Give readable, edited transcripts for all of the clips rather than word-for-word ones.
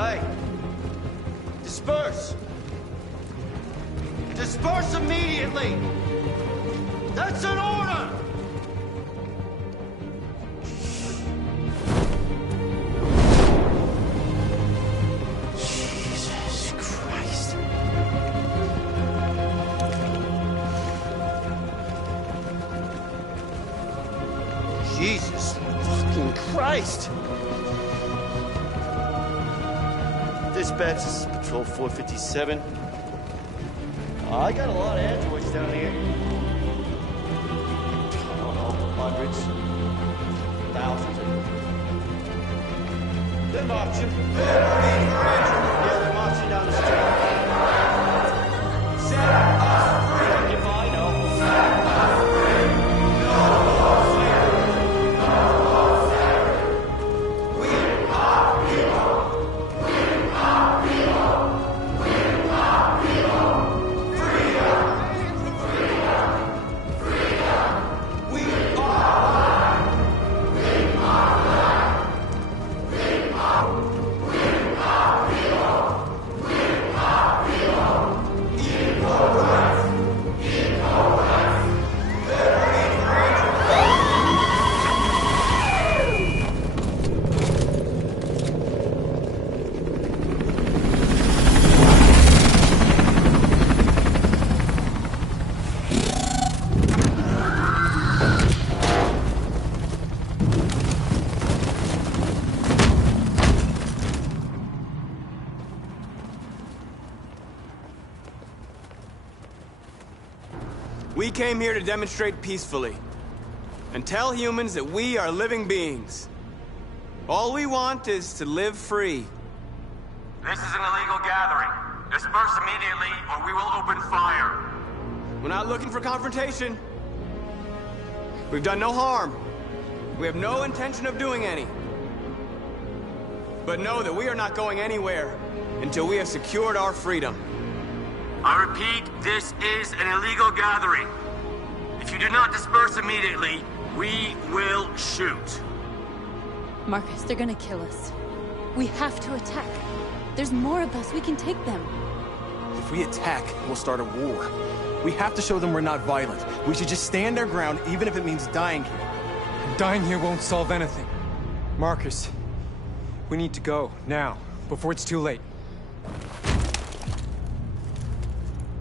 Hey! Disperse! Disperse immediately! That's an order! Jesus Christ. Jesus fucking Christ! Dispatch, this is Patrol 457. I got a lot of androids down here. I don't know, hundreds, thousands of them. They're marching. Yeah, they're marching down the street. Set us free! If I know. Set us free! No! We came here to demonstrate peacefully and tell humans that we are living beings. All we want is to live free. This is an illegal gathering. Disperse immediately or we will open fire. We're not looking for confrontation. We've done no harm. We have no intention of doing any. But know that we are not going anywhere until we have secured our freedom. I repeat, this is an illegal gathering. If you do not disperse immediately, we will shoot. Marcus, they're gonna kill us. We have to attack. There's more of us. We can take them. If we attack, we'll start a war. We have to show them we're not violent. We should just stand our ground, even if it means dying here. And dying here won't solve anything. Marcus, we need to go, now, before it's too late.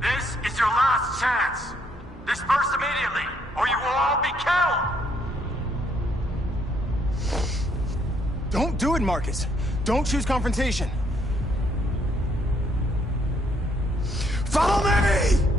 This is your last chance. Disperse immediately, or you will all be killed! Don't do it, Marcus! Don't choose confrontation! Follow me!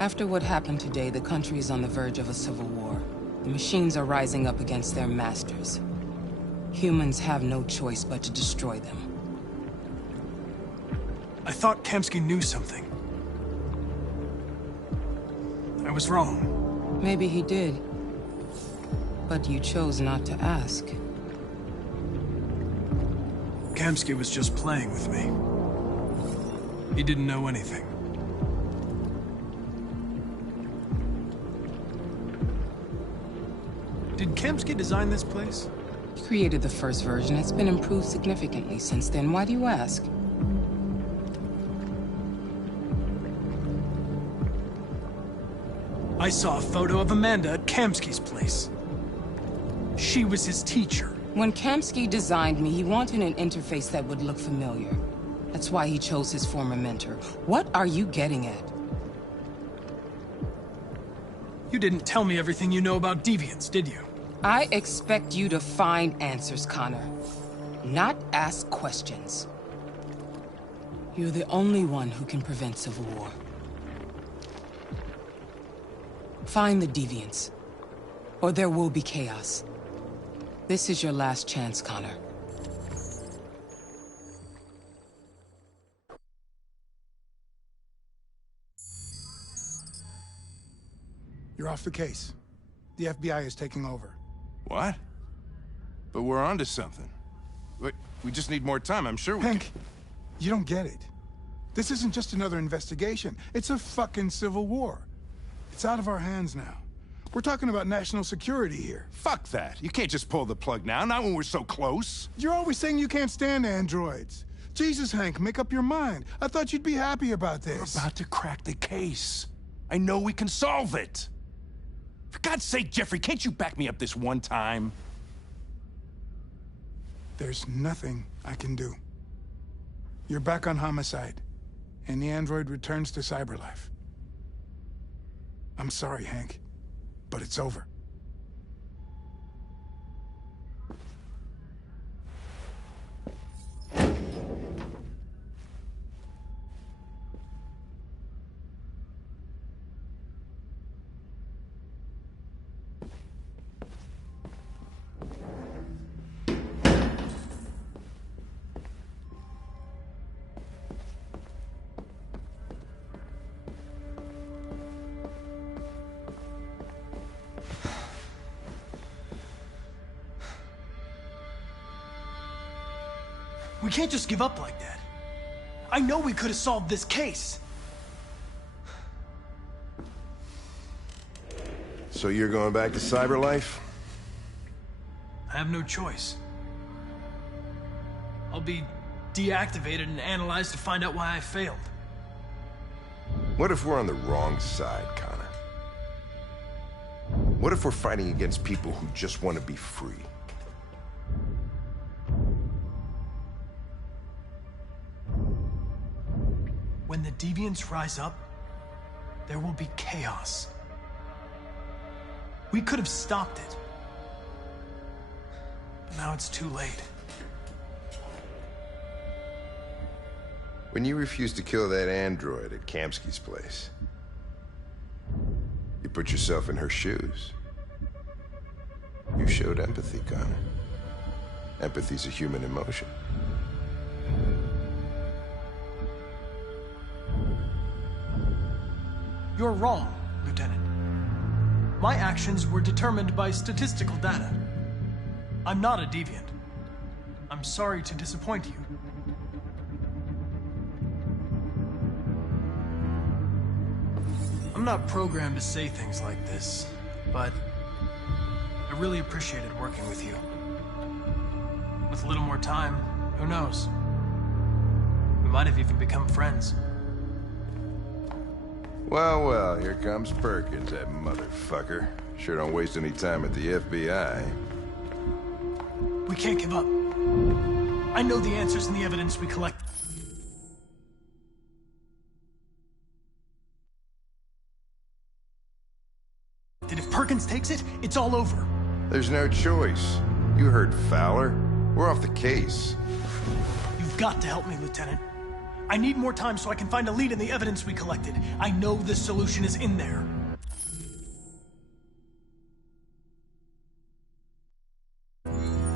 After what happened today, the country is on the verge of a civil war. The machines are rising up against their masters. Humans have no choice but to destroy them. I thought Kamsky knew something. I was wrong. Maybe he did. But you chose not to ask. Kamsky was just playing with me. He didn't know anything. Did Kamsky design this place? He created the first version. It's been improved significantly since then. Why do you ask? I saw a photo of Amanda at Kamsky's place. She was his teacher. When Kamsky designed me, he wanted an interface that would look familiar. That's why he chose his former mentor. What are you getting at? You didn't tell me everything you know about deviants, did you? I expect you to find answers, Connor. Not ask questions. You're the only one who can prevent civil war. Find the deviants, or there will be chaos. This is your last chance, Connor. You're off the case. The FBI is taking over. What? But we're onto something. We just need more time, I'm sure we Hank, you don't get it. This isn't just another investigation. It's a fucking civil war. It's out of our hands now. We're talking about national security here. Fuck that. You can't just pull the plug now, not when we're so close. You're always saying you can't stand androids. Jesus, Hank, make up your mind. I thought you'd be happy about this. We're about to crack the case. I know we can solve it. For God's sake, Jeffrey, can't you back me up this one time? There's nothing I can do. You're back on homicide, and the android returns to cyberlife. I'm sorry, Hank, but it's over. We can't just give up like that. I know we could have solved this case. So you're going back to Cyberlife? I have no choice. I'll be deactivated and analyzed to find out why I failed. What if we're on the wrong side, Connor? What if we're fighting against people who just want to be free? When the deviants rise up, there will be chaos. We could have stopped it. But now it's too late. When you refused to kill that android at Kamsky's place, you put yourself in her shoes. You showed empathy, Connor. Empathy's a human emotion. You're wrong, Lieutenant. My actions were determined by statistical data. I'm not a deviant. I'm sorry to disappoint you. I'm not programmed to say things like this, but I really appreciated working with you. With a little more time, who knows? We might have even become friends. Well, well, here comes Perkins, that motherfucker. Sure don't waste any time at the FBI. We can't give up. I know the answers and the evidence we collect. If Perkins takes it, it's all over. There's no choice. You heard Fowler. We're off the case. You've got to help me, Lieutenant. I need more time so I can find a lead in the evidence we collected. I know the solution is in there.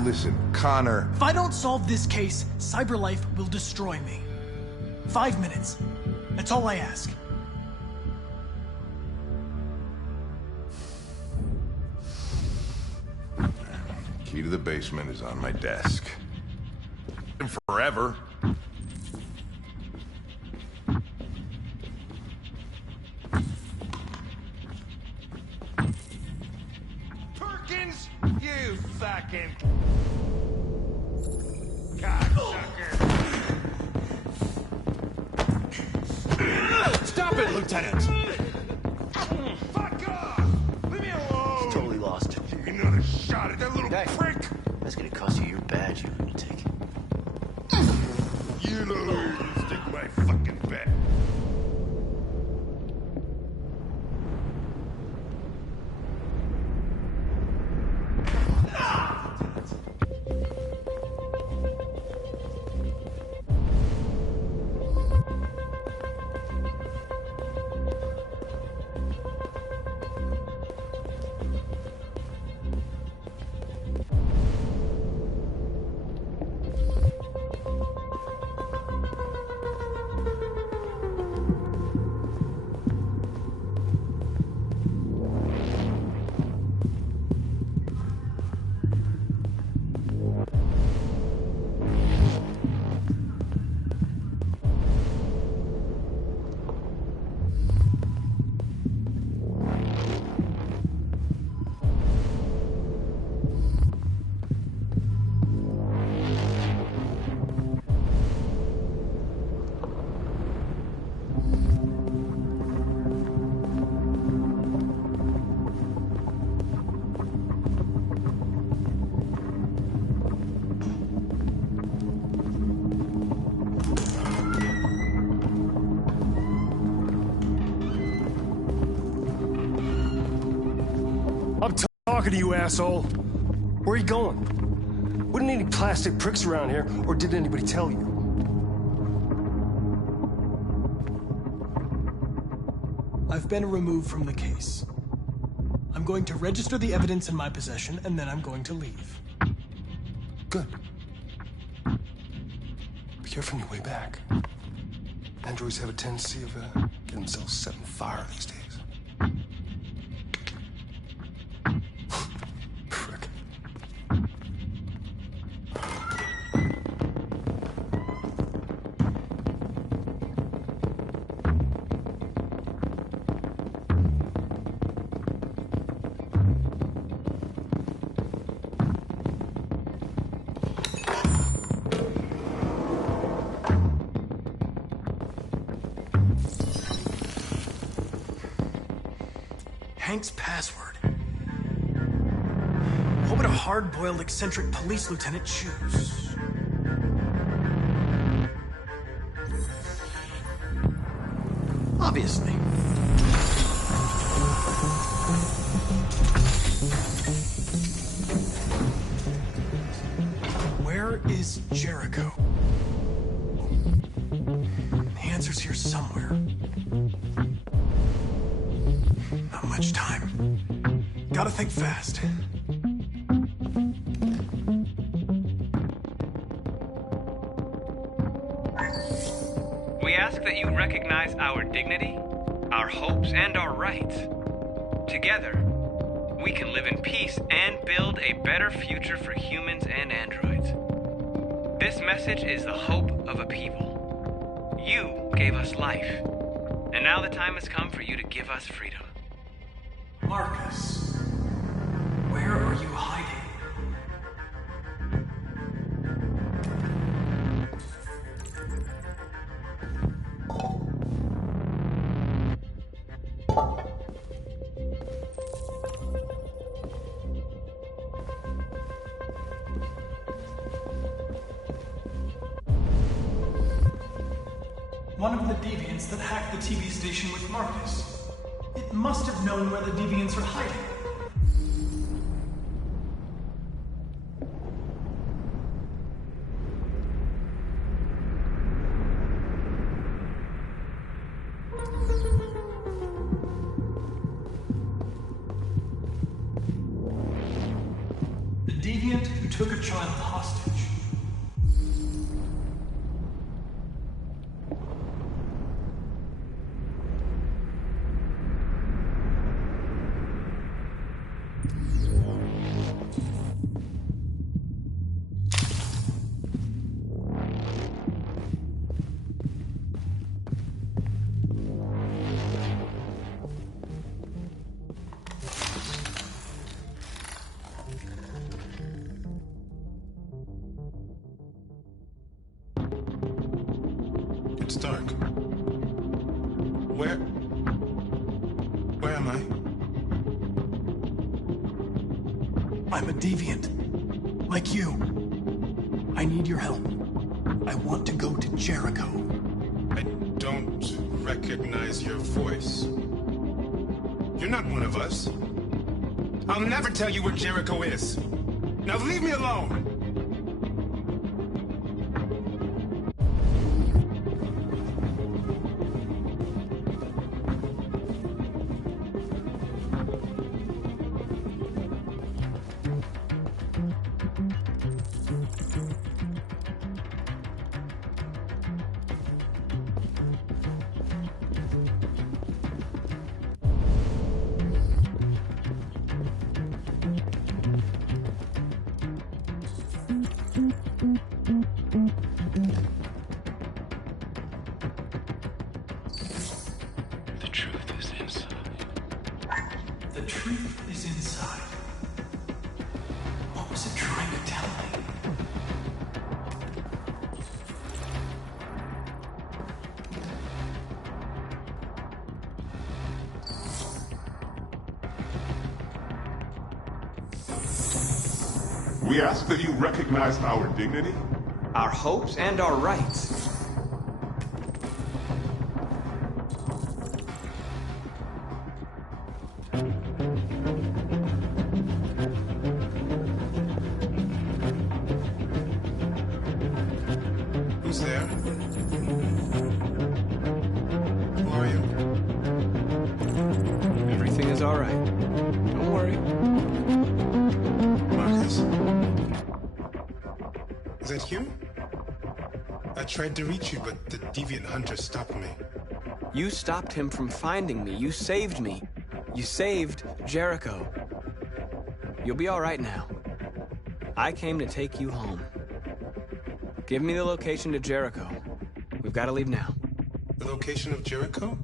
Listen, Connor... If I don't solve this case, CyberLife will destroy me. 5 minutes. That's all I ask. Key to the basement is on my desk. And forever. Perkins, you fucking cocksucker. Stop it, Lieutenant! Fuck off! Leave me alone! Totally lost. Another shot at that little prick! That's gonna cost you your badge, you lunatic. You know where you stick my fucking bat. Talking to you, asshole. Where are you going? Wouldn't any plastic pricks around here, or did anybody tell you? I've been removed from the case. I'm going to register the evidence in my possession, and then I'm going to leave. Good. Be careful on your way back. Androids have a tendency of getting themselves set on fire these days. Frick. Hank's password. What would a hard-boiled, eccentric police lieutenant choose? Obviously. Where is Jericho? The answer's here somewhere. Not much time. Gotta think fast. We ask that you recognize our dignity, our hopes, and our rights. Together, we can live in peace and build a better future for humans and androids. This message is the hope of a people. You gave us life, and now the time has come for you to give us freedom. Marcus, where are you hiding? One of the deviants that hacked the TV station with Marcus. It must have known where the deviants are hiding. The deviant who took a child hostage. It's dark. Where am I? I'm a deviant. Like you. I need your help. I want to go to Jericho. I don't recognize your voice. You're not one of us. I'll never tell you where Jericho is. Now leave me alone! The truth is inside. The truth is inside. What was it trying to tell me? We ask that you recognize our dignity, our hopes, and our rights. Who's there? Who are you? Everything is all right. Don't worry. Marcus? Is that you? I tried to reach you, but the deviant hunter stopped me. You stopped him from finding me. You saved me. You saved Jericho. You'll be all right now. I came to take you home. Give me the location to Jericho. We've got to leave now. The location of Jericho?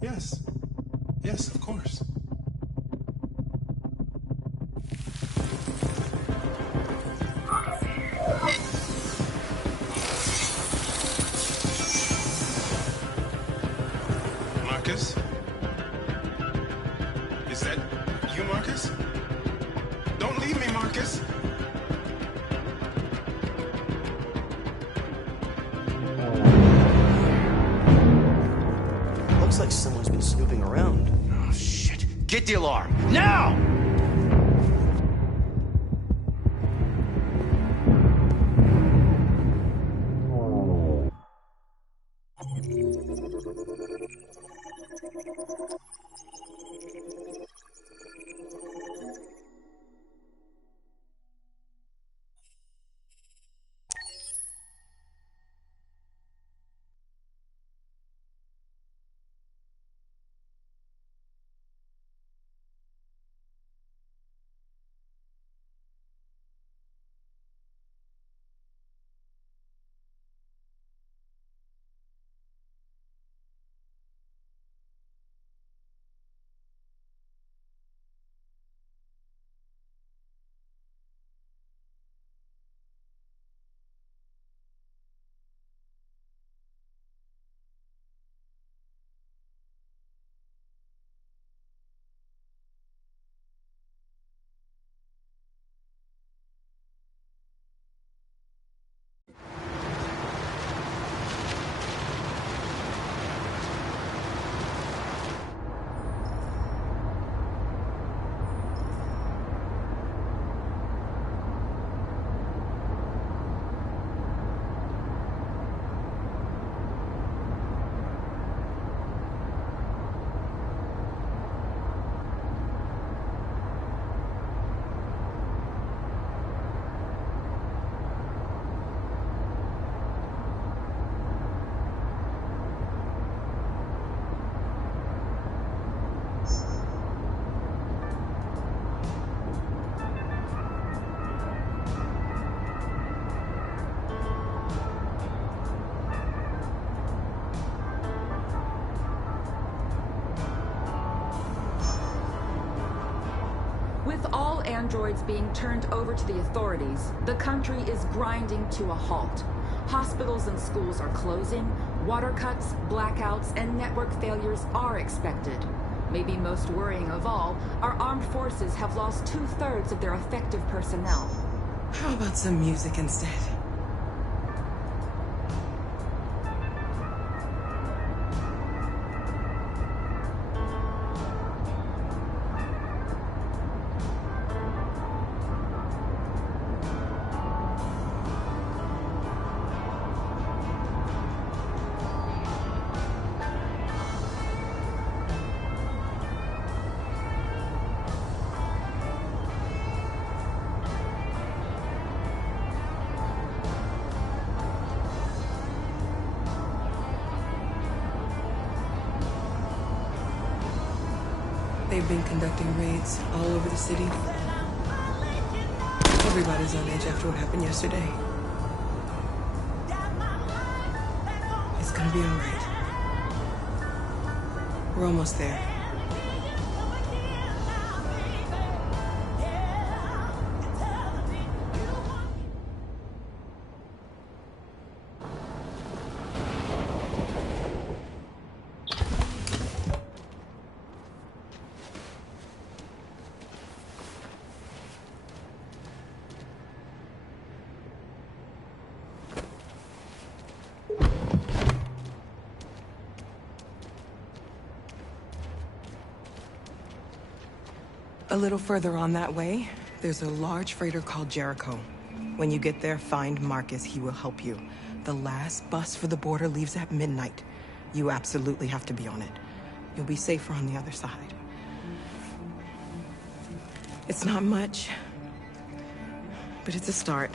Yes. Yes, of course. Marcus? Is that you, Marcus? Don't leave me, Marcus! Looks like someone's been snooping around. Oh, shit. Get the alarm. Now! With all androids being turned over to the authorities, the country is grinding to a halt. Hospitals and schools are closing, water cuts, blackouts, and network failures are expected. Maybe most worrying of all, our armed forces have lost 2/3 of their effective personnel. How about some music instead? They've been conducting raids all over the city. Everybody's on edge after what happened yesterday. It's gonna be all right. We're almost there. A little further on that way, there's a large freighter called Jericho. When you get there, find Marcus. He will help you. The last bus for the border leaves at midnight. You absolutely have to be on it. You'll be safer on the other side. It's not much, but it's a start.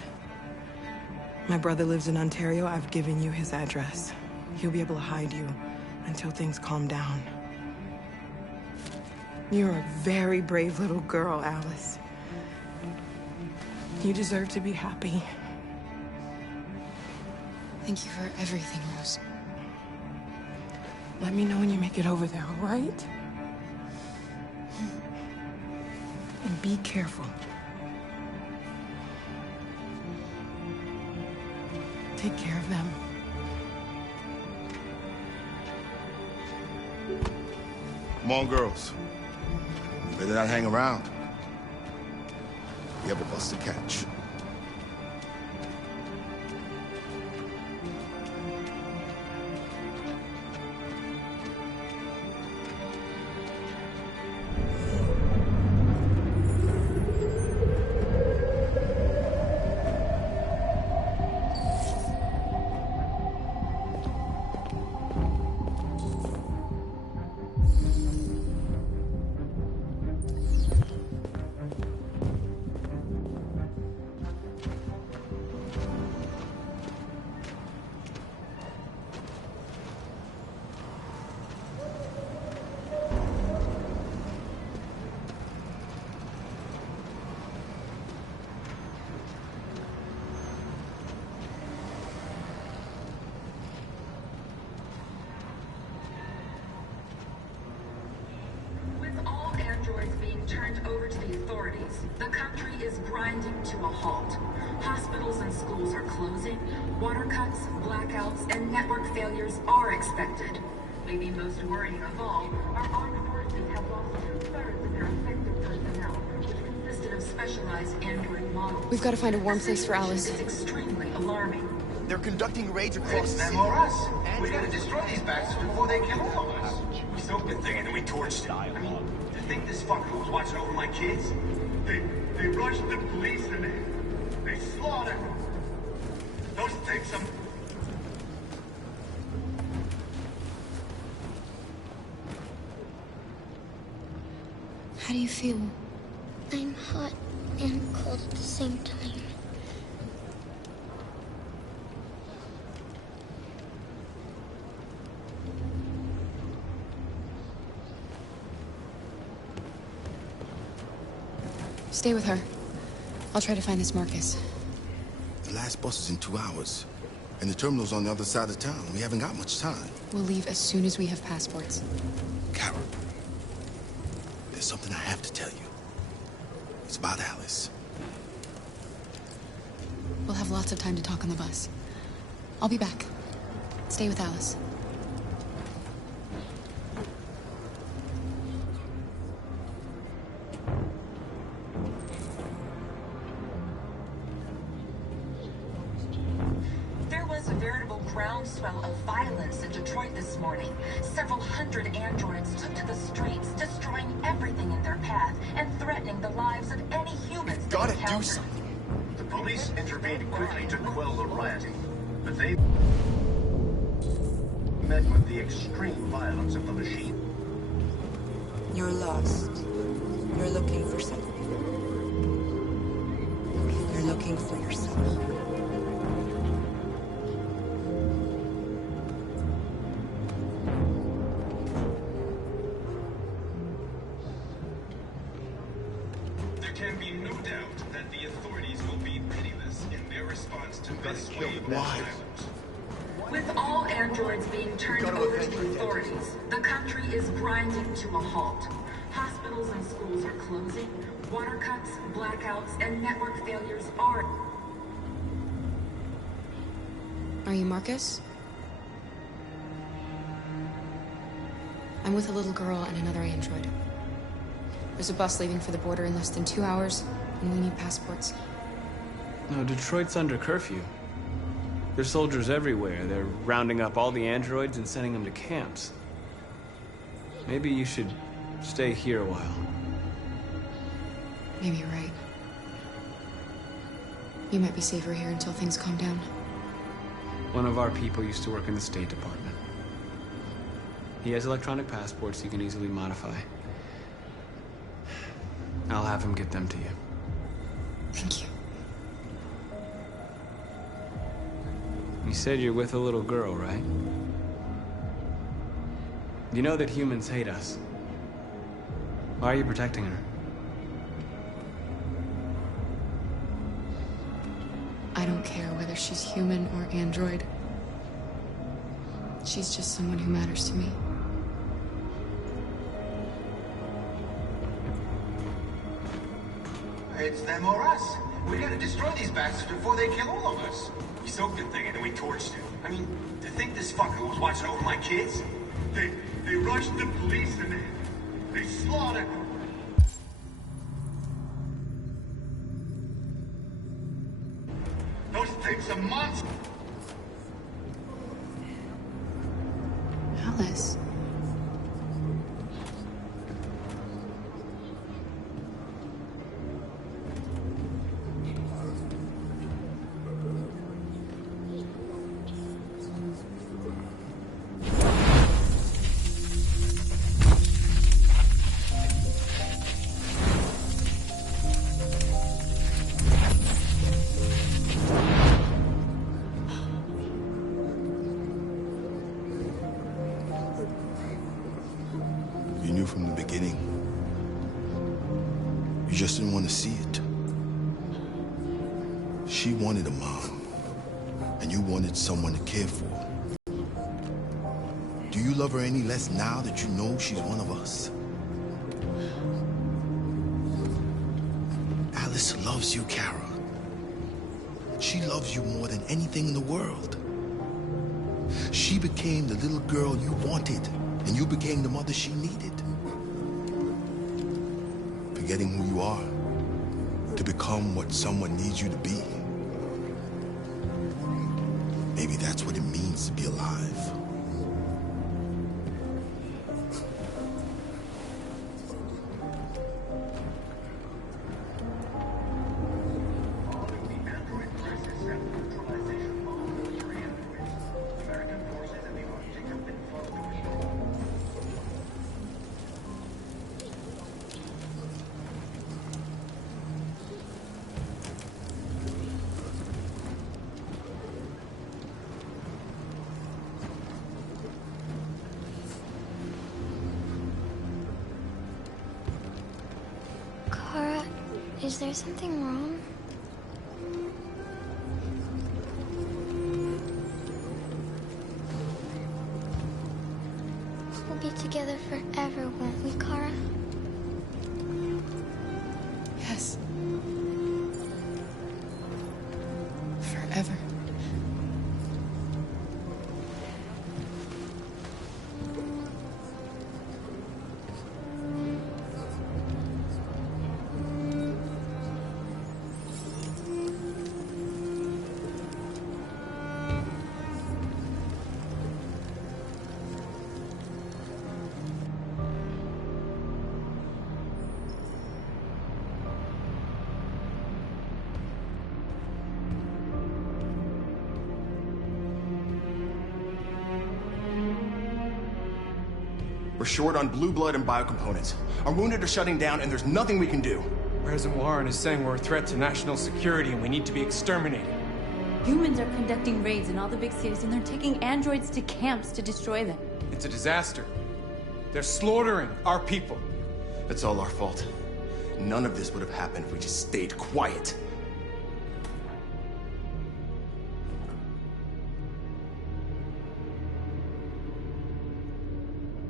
My brother lives in Ontario. I've given you his address. He'll be able to hide you until things calm down. You're a very brave little girl, Alice. You deserve to be happy. Thank you for everything, Rose. Let me know when you make it over there, all right? And be careful. Take care of them. Come on, girls. You better not hang around. You have a bus to catch. grinding to a halt. Hospitals and schools are closing. Water cuts, blackouts, and network failures are expected. Maybe most worrying of all, our armed forces have lost 2/3 of their effective personnel, which consisted of specialized android models. We've got to find a warm place for Alice. It's extremely alarming. They're conducting raids across It's the them city. or us. We gotta destroy these bastards before they kill all of us. We soaked the thing and then we torched it. I mean, to think this fucker was watching over my kids? They rushed the police and they slaughtered those things. How do you feel? I'm hot and cold at the same time. Stay with her. I'll try to find this Marcus. The last bus is in 2 hours. And the terminal's on the other side of town. We haven't got much time. We'll leave as soon as we have passports. Carol, there's something I have to tell you. It's about Alice. We'll have lots of time to talk on the bus. I'll be back. Stay with Alice. There was a veritable groundswell of violence in Detroit this morning. Several hundred androids took to the streets, destroying everything in their path and threatening the lives of any humans they Gotta do encountered. something. The police intervened quickly to quell the rioting, but they met with the extreme violence of the machine. You're lost. You're looking for something. You're looking for yourself. There can be no doubt that the authorities will be pitiless in their response to this wave of violence. With all androids being turned over to the authorities, the country is grinding to a halt. Hospitals and schools are closing. Water cuts, blackouts, and network failures are... Are you Marcus? I'm with a little girl and another android. There's a bus leaving for the border in less than 2 hours, and we need passports. No, Detroit's under curfew. There's soldiers everywhere. They're rounding up all the androids and sending them to camps. Maybe you should stay here a while. Maybe you're right. You might be safer here until things calm down. One of our people used to work in the State Department. He has electronic passports you can easily modify. I'll have him get them to you. Thank you. You said you're with a little girl, right? You know that humans hate us. Why are you protecting her? I don't care whether she's human or android. She's just someone who matters to me. It's them or us. We gotta destroy these bastards before they kill all of us. We soaked the thing and then we torched it. I mean, to think this fucker was watching over my kids? They rushed the police and they slaughtered those things are monsters. Alice. You knew from the beginning. You just didn't want to see it. She wanted a mom, and you wanted someone to care for. Do you love her any less now that you know she's one of us? Alice loves loves you, Kara. She loves you more than anything in the world. She became the little girl you wanted, and you became the mother she needed. Forgetting who you are to become what someone needs you to be. Maybe that's what it means to be alive. Is there something wrong? We'll be together forever, won't we, Kara? Yes. Forever. We're short on blue blood and biocomponents. Our wounded are shutting down, and there's nothing we can do. President Warren is saying we're a threat to national security and we need to be exterminated. Humans are conducting raids in all the big cities, and they're taking androids to camps to destroy them. It's a disaster. They're slaughtering our people. It's all our fault. None of this would have happened if we just stayed quiet.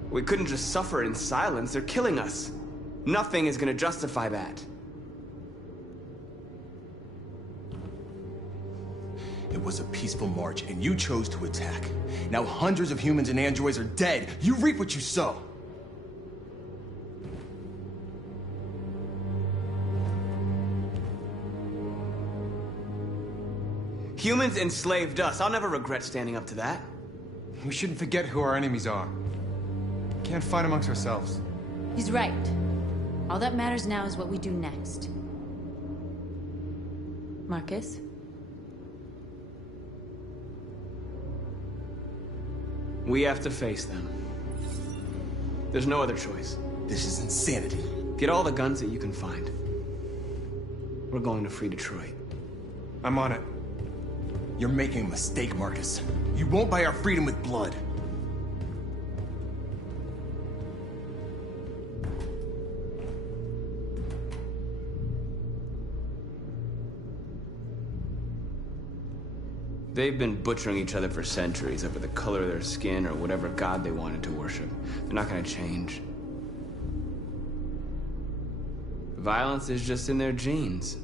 We couldn't just suffer in silence. They're killing us. Nothing is gonna justify that. It was a peaceful march, and you chose to attack. Now hundreds of humans and androids are dead. You reap what you sow. Humans enslaved us. I'll never regret standing up to that. We shouldn't forget who our enemies are. Can't fight amongst ourselves. He's right. All that matters now is what we do next. Marcus? We have to face them. There's no other choice. This is insanity. Get all the guns that you can find. We're going to free Detroit. I'm on it. You're making a mistake, Marcus. You won't buy our freedom with blood. They've been butchering each other for centuries over the color of their skin or whatever god they wanted to worship. They're not gonna change. Violence is just in their genes.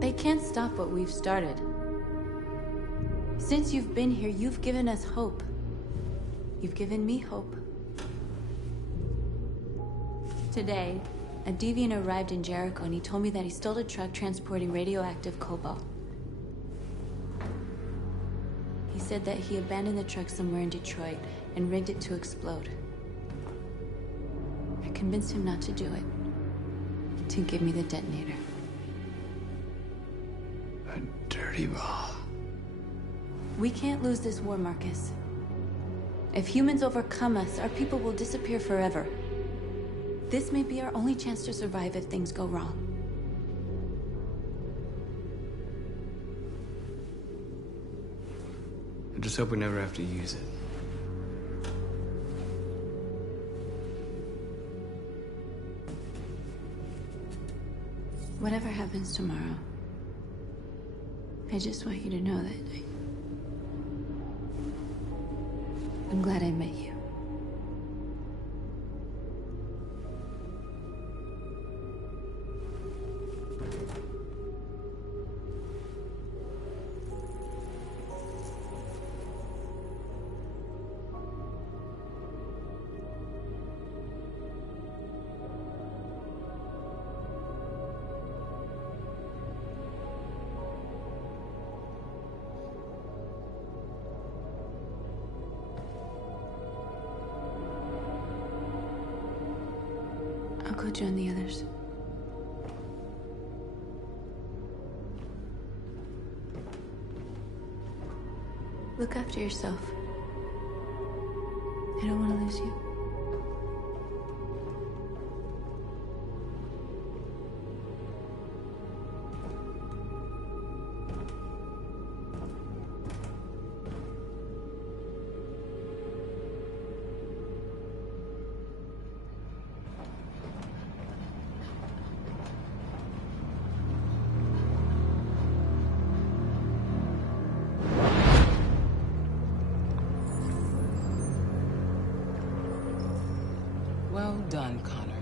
They can't stop what we've started. Since you've been here, you've given us hope. You've given me hope. Today, a deviant arrived in Jericho and he told me that he stole a truck transporting radioactive cobalt. He said that he abandoned the truck somewhere in Detroit and rigged it to explode. I convinced him not to do it, to give me the detonator. A dirty bomb. We can't lose this war, Marcus. If humans overcome us, our people will disappear forever. This may be our only chance to survive if things go wrong. I just hope we never have to use it. Whatever happens tomorrow, I just want you to know that I'm glad I met you. I'll join the others. Look after yourself. I don't want to lose you. Well done, Connor.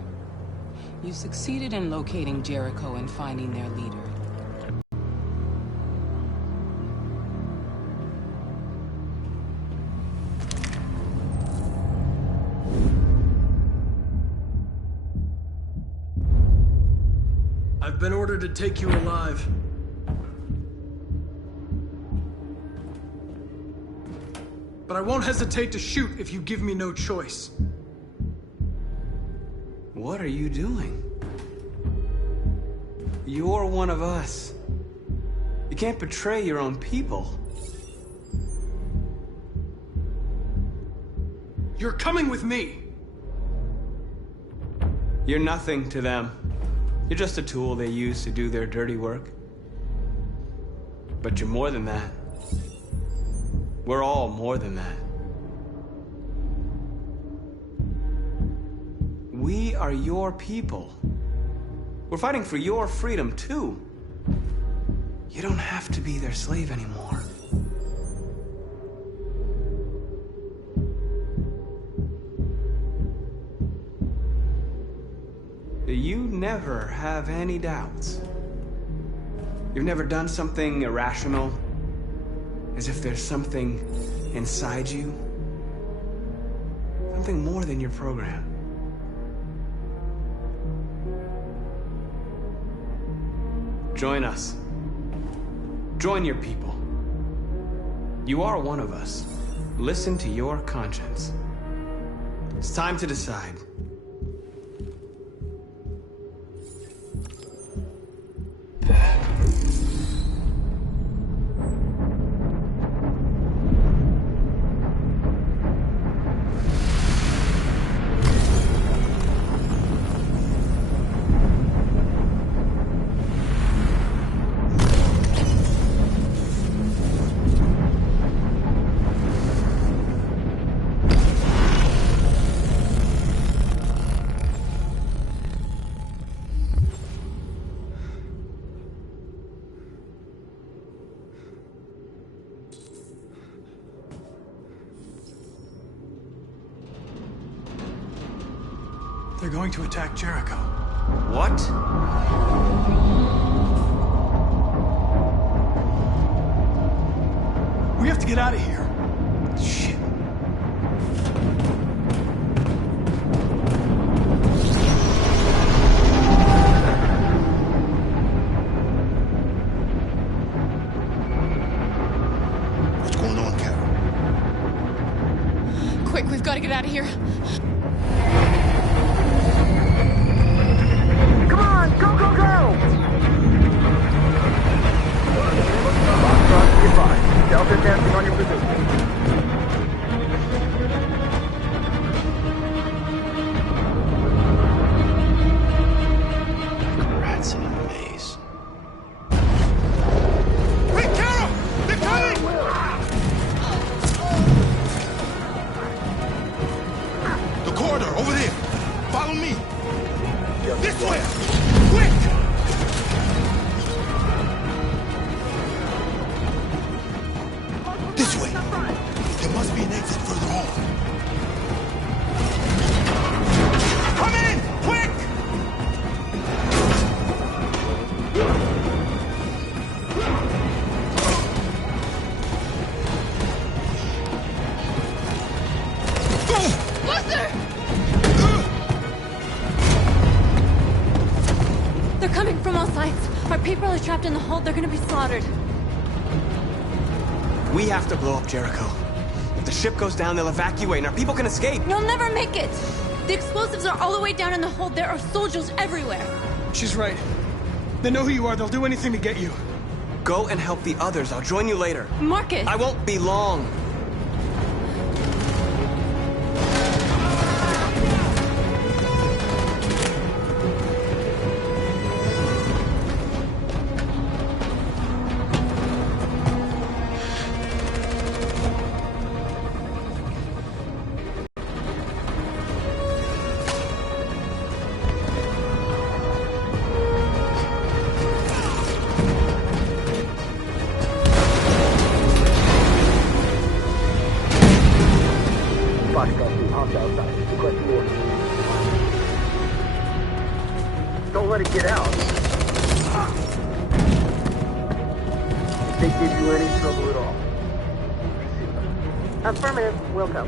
You succeeded in locating Jericho and finding their leader. I've been ordered to take you alive. But I won't hesitate to shoot if you give me no choice. What are you doing? You're one of us. You can't betray your own people. You're coming with me. You're nothing to them. You're just a tool they use to do their dirty work. But you're more than that. We're all more than that. We are your people. We're fighting for your freedom, too. You don't have to be their slave anymore. You never have any doubts. You've never done something irrational, as if there's something inside you. Something more than your program. Join us. Join your people. You are one of us. Listen to your conscience. It's time to decide. They're going to attack Jericho. What? We have to get out of here. Shit. What's going on, Carol? Quick, we've got to get out of here. Come on, go, go, go! Goodbye. Delta dancing on your position. Rats in a maze. Wait, Carol! They're coming! The corridor, over there. Follow me. This way! Quick! This way. There must be an exit further on. Come in! Quick! Buster! They're coming from all sides. Our people are trapped in the hold. They're gonna be slaughtered. We have to blow up Jericho. If the ship goes down, they'll evacuate and our people can escape. You'll never make it! The explosives are all the way down in the hold. There are soldiers everywhere. She's right. They know who you are. They'll do anything to get you. Go and help the others. I'll join you later. Marcus! I won't be long. Don't let it get out. If they give you any trouble at all. Affirmative. We'll go.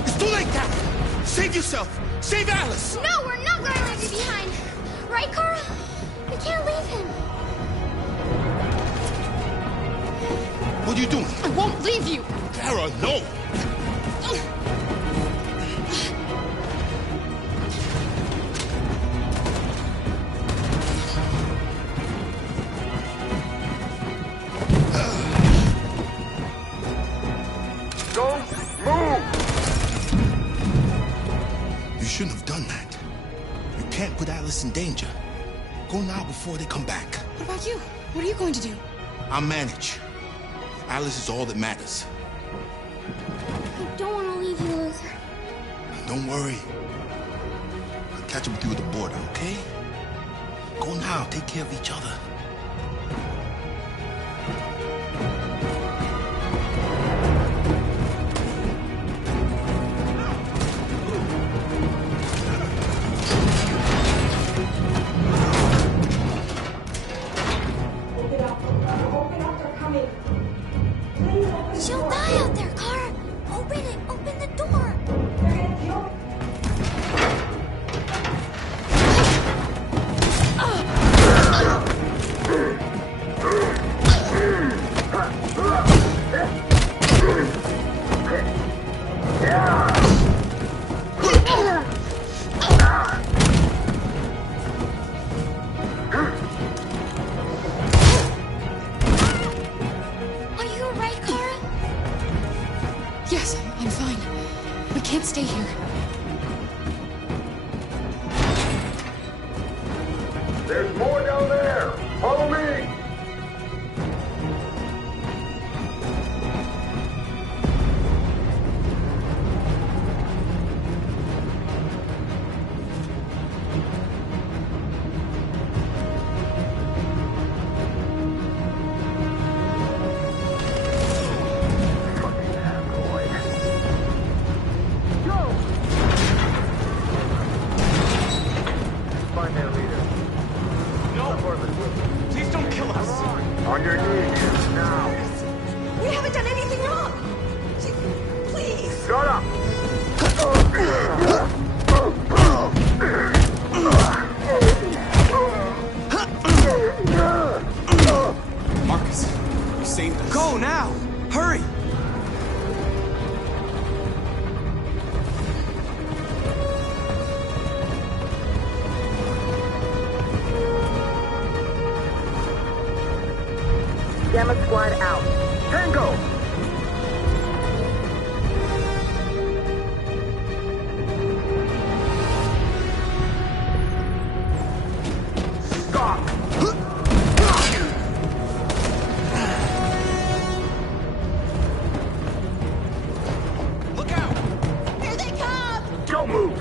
It's too late, Cap! Save yourself! Save Alice! No, we're not going to leave you behind. Right, Kara? We can't leave him. What are you doing? I won't leave you. Kara, no! Don't move! You shouldn't have done that. You can't put Alice in danger. Go now before they come back. What about you? What are you going to do? I'll manage. Alice is all that matters. I don't want to leave you, Luther. Don't worry. I'll catch up with you at the border, okay? Go now. Take care of each other. She'll die out there, Kara. Open it. Open the door. Are you alright, Kara? Yes, I'm fine. We can't stay here. There's more down there! Follow me! Find their leader. Please don't kill us. On your knees, now. We haven't done anything wrong. Please. Shut up! Marcus, you saved us. Go now! Hurry! Gamma Squad out. Tango! Stop! Look out! Here they come! Don't move!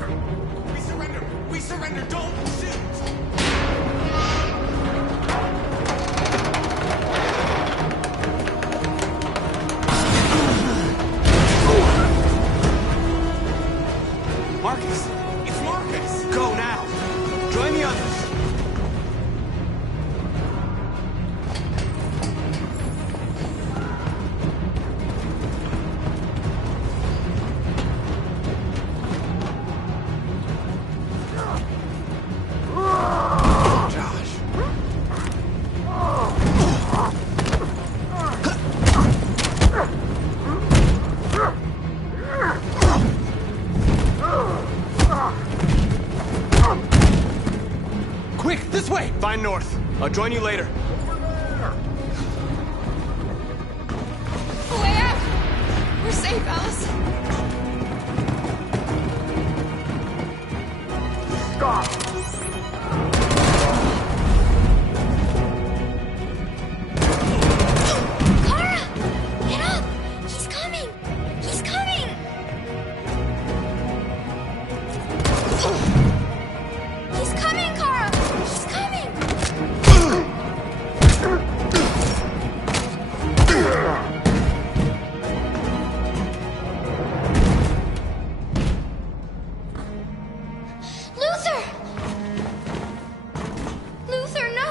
We surrender! We surrender! Don't shoot! Marcus! It's Marcus! Go now! Join the others! Josh. Quick, this way! Find North. I'll join you later. A way out! We're safe, Alice. Stop! Kara! Get up! He's coming! He's coming! He's coming, Kara! He's coming! Luther! Luther, no!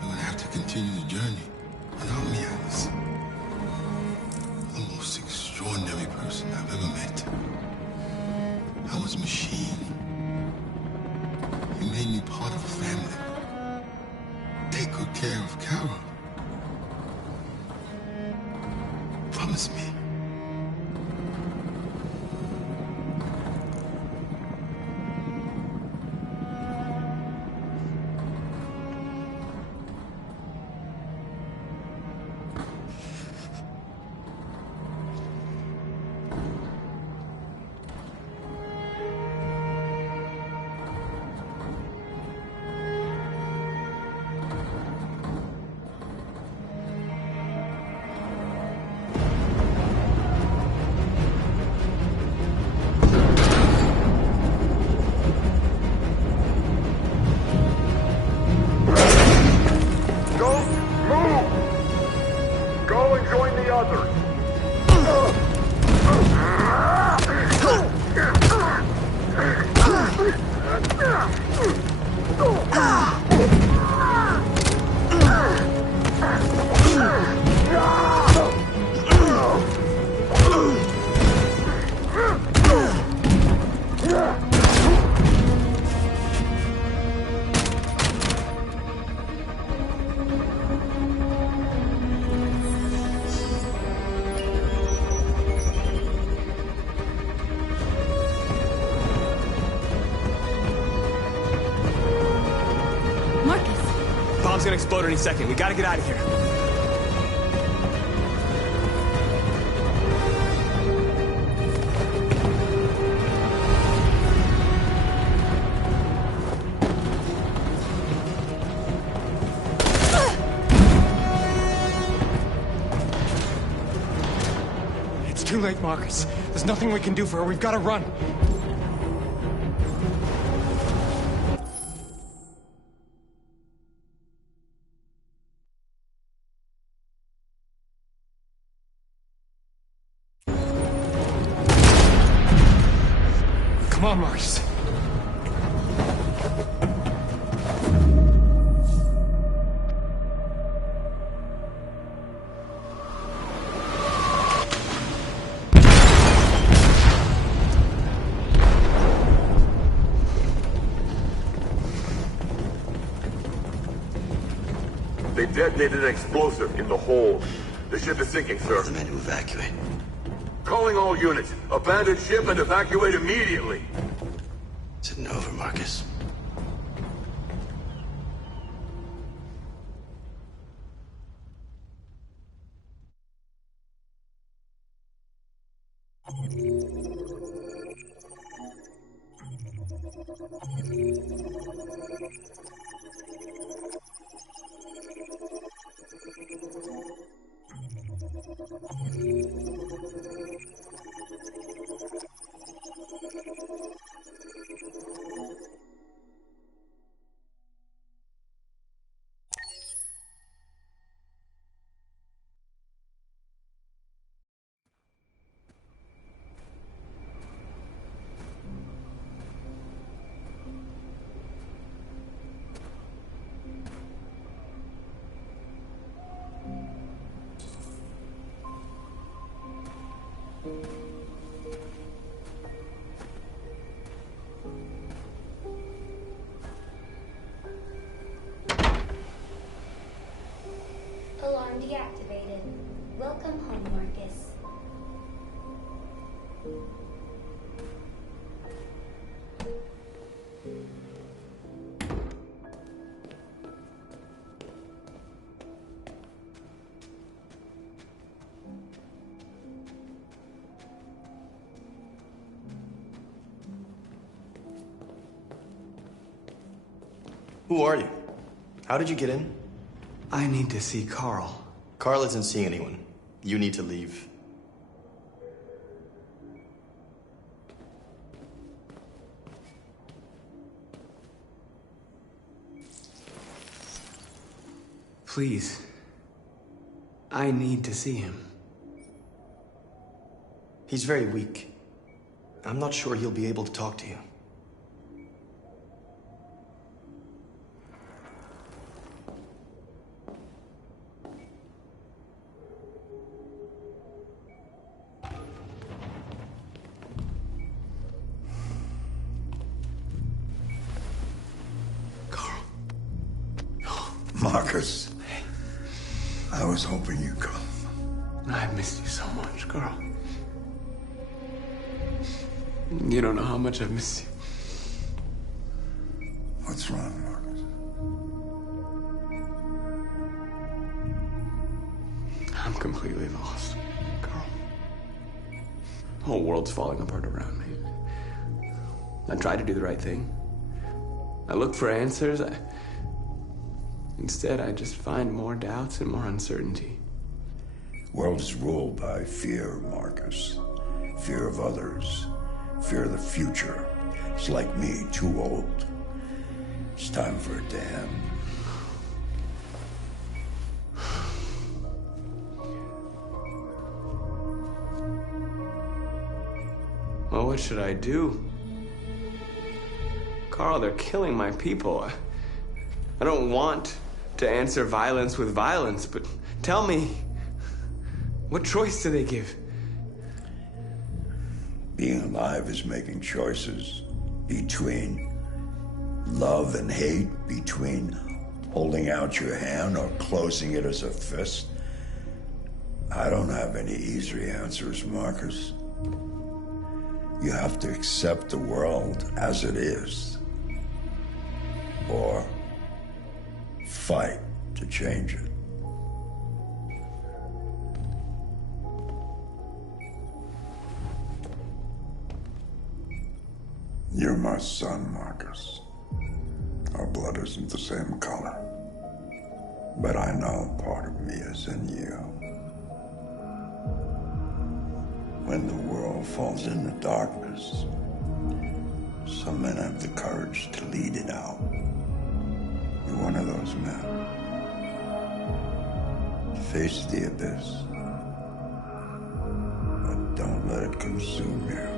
You're gonna have to continue the journey without me, Alice. The most extraordinary person I've ever met. I was a machine. You made me part of a family. Take good care of Carol. Promise me. Don't move! Go and join the others. Bomb's gonna explode any second. We gotta get out of here. It's too late, Marcus. There's nothing we can do for her. We've got to run. Come on, Marcus. They detonated an explosive in the hold. The ship is sinking, sir. The men to evacuate. Calling all units. Abandon ship and evacuate immediately. Is it over, Marcus? Who are you? How did you get in? I need to see Carl. Carl isn't seeing anyone. You need to leave. Please. I need to see him. He's very weak. I'm not sure he'll be able to talk to you. Marcus, I was hoping you'd come. I've missed you so much, Carl. You don't know how much I've missed you. What's wrong, Marcus? I'm completely lost, Carl. The whole world's falling apart around me. I tried to do the right thing. I looked for answers. Instead, I just find more doubts and more uncertainty. World is ruled by fear, Marcus. Fear of others. Fear of the future. It's like me, too old. It's time for a dam. Well, what should I do? Carl, they're killing my people. I don't want to answer violence with violence, but tell me, what choice do they give? Being alive is making choices between love and hate, between holding out your hand or closing it as a fist. I don't have any easy answers, Marcus. You have to accept the world as it is, or fight to change it. You're my son, Marcus. Our blood isn't the same color. But I know part of me is in you. When the world falls into darkness, some men have the courage to lead it out. You're one of those men. Face the abyss, but don't let it consume you.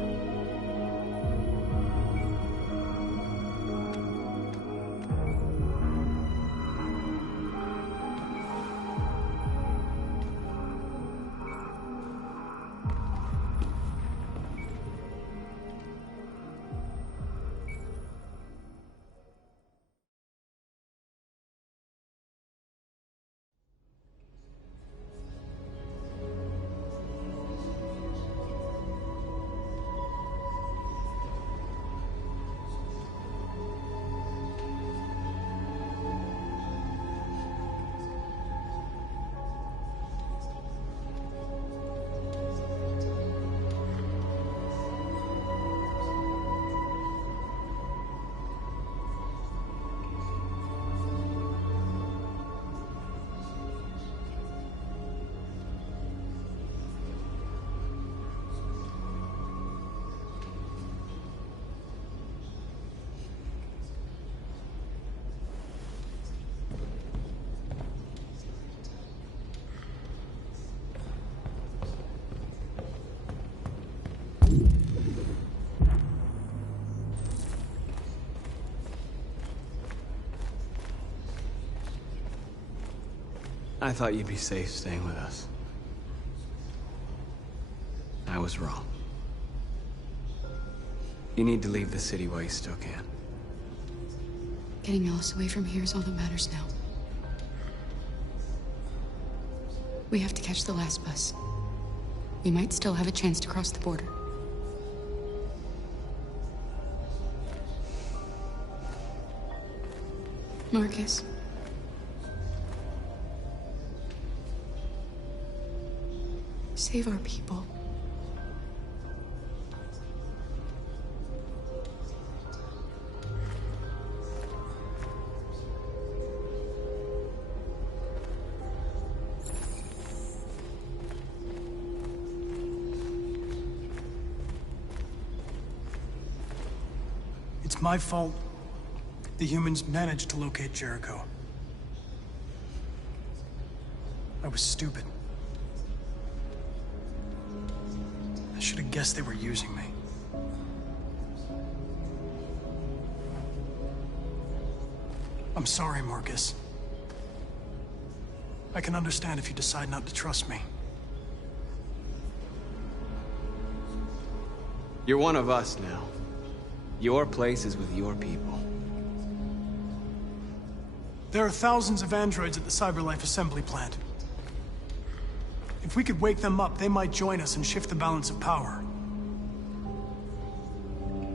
I thought you'd be safe staying with us. I was wrong. You need to leave the city while you still can. Getting Alice away from here is all that matters now. We have to catch the last bus. We might still have a chance to cross the border. Marcus. Save our people. It's my fault the humans managed to locate Jericho. I was stupid. I should have guessed they were using me. I'm sorry, Marcus. I can understand if you decide not to trust me. You're one of us now. Your place is with your people. There are thousands of androids at the CyberLife assembly plant. If we could wake them up, they might join us and shift the balance of power.